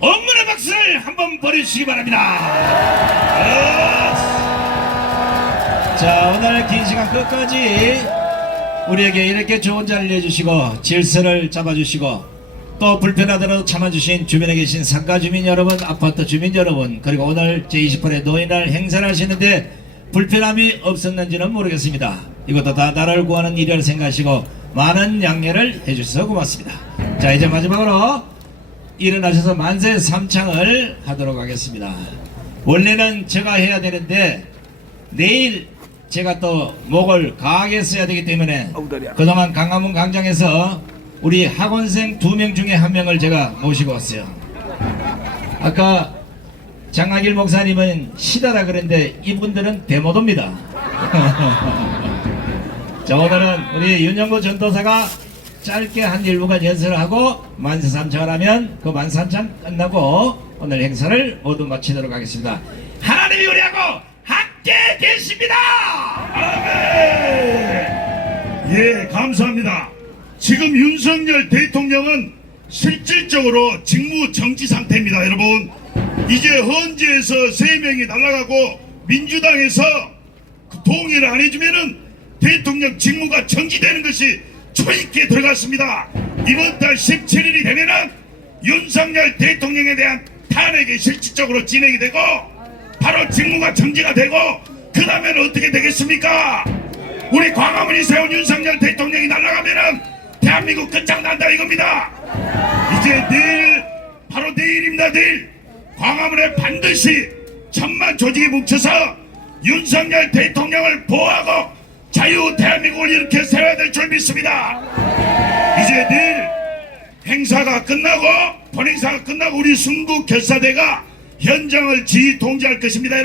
엄문의 박수를 한번 보내주시기 바랍니다. 자, 오늘 긴 시간 끝까지 우리에게 이렇게 좋은 자리를 내주시고 질서를 잡아주시고 또 불편하더라도 참아주신 주변에 계신 상가 주민 여러분, 아파트 주민 여러분, 그리고 오늘 제28회 노인날 행사를 하시는데 불편함이 없었는지는 모르겠습니다. 이것도 다 나라를 구하는 일이라 생각하시고 많은 양해를 해주셔서 고맙습니다. 자, 이제 마지막으로 일어나셔서 만세 삼창을 하도록 하겠습니다. 원래는 제가 해야 되는데 내일 제가 또 목을 강하게 써야 되기 때문에 그동안 강화문 광장에서 우리 학원생 2명 중에 1명을 제가 모시고 왔어요. 아까 장학일 목사님은 시다라 그랬는데 이분들은 대모도입니다. 자, 오늘은 우리 윤영구 전도사가 짧게 한 1분간 연설을 하고 만세 삼창을 하면 그 만세 삼창 끝나고 오늘 행사를 모두 마치도록 하겠습니다. 하나님이 우리하고 함께 계십니다. 아멘. 예, 감사합니다. 지금 윤석열 대통령은 실질적으로 직무 정지 상태입니다. 여러분, 이제 헌재에서 3명이 날아가고 민주당에서 동의를 안 해주면은 대통령 직무가 정지되는 것이 초있게 들어갔습니다. 이번 달 17일이 되면은 윤석열 대통령에 대한 탄핵이 실질적으로 진행이 되고 바로 직무가 정지가 되고 그 다음에는 어떻게 되겠습니까? 우리 광화문이 세운 윤석열 대통령이 날아가면은 대한민국 끝장난다 이겁니다. 이제 내일, 바로 내일입니다. 내일 광화문에 반드시 1000만 조직이 뭉쳐서 윤석열 대통령을 보호하고 자유 대한민국을 이렇게 세워야 될 줄 믿습니다. 이제 내일 행사가 끝나고 본행사가 끝나고 우리 순국 결사대가 현장을 지휘 통제할 것입니다.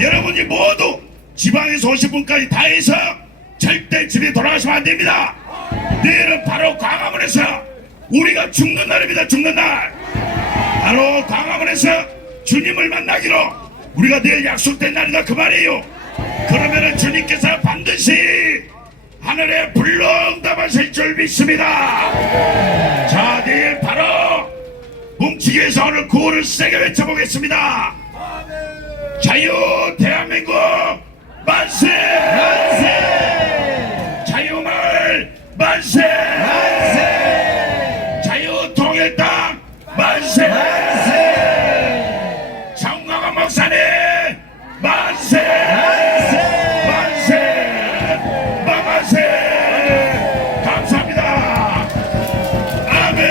여러분이 모두 지방에서 오신 분까지 다 해서 절대 집에 돌아가시면 안 됩니다. 내일은 바로 광화문에서 우리가 죽는 날입니다. 죽는 날. 바로 광화문에서 주님을 만나기로 우리가 내일 약속된 날이다 그 말이에요. 그러면은 주님께서 반드시 하늘에 불러응답하실 줄 믿습니다. 자, 내일 바로 뭉치기 위해서 오늘 구호를 세게 외쳐보겠습니다. 자유 대한민국 만세! 만세! 자유마을 만세! 만세! 자유통일당 만세! 만세! 정광훈 목사님 만세! 만세! 만세! 만세! 감사합니다. 아멘.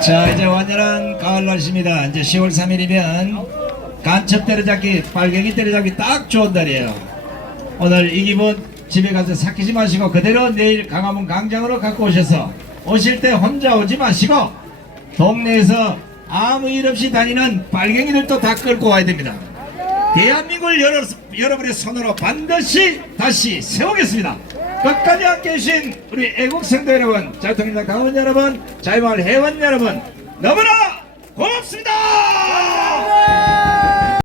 자, 이제 완연한 가을 날씨입니다. 이제 10월 3일이면 간첩 때려잡기, 빨갱이 때려잡기 딱 좋은 날이에요. 오늘 이 기분 집에 가서 삭히지 마시고 그대로 내일 강화문 광장으로 갖고 오셔서 오실 때 혼자 오지 마시고 동네에서 아무 일 없이 다니는 빨갱이들도 다 끌고 와야 됩니다. 대한민국을 여러분의 손으로 반드시 다시 세우겠습니다. 끝까지 함께 해주신 우리 애국성도 여러분, 자유통일당 당원 여러분, 자유마을 회원 여러분, 너무나 고맙습니다.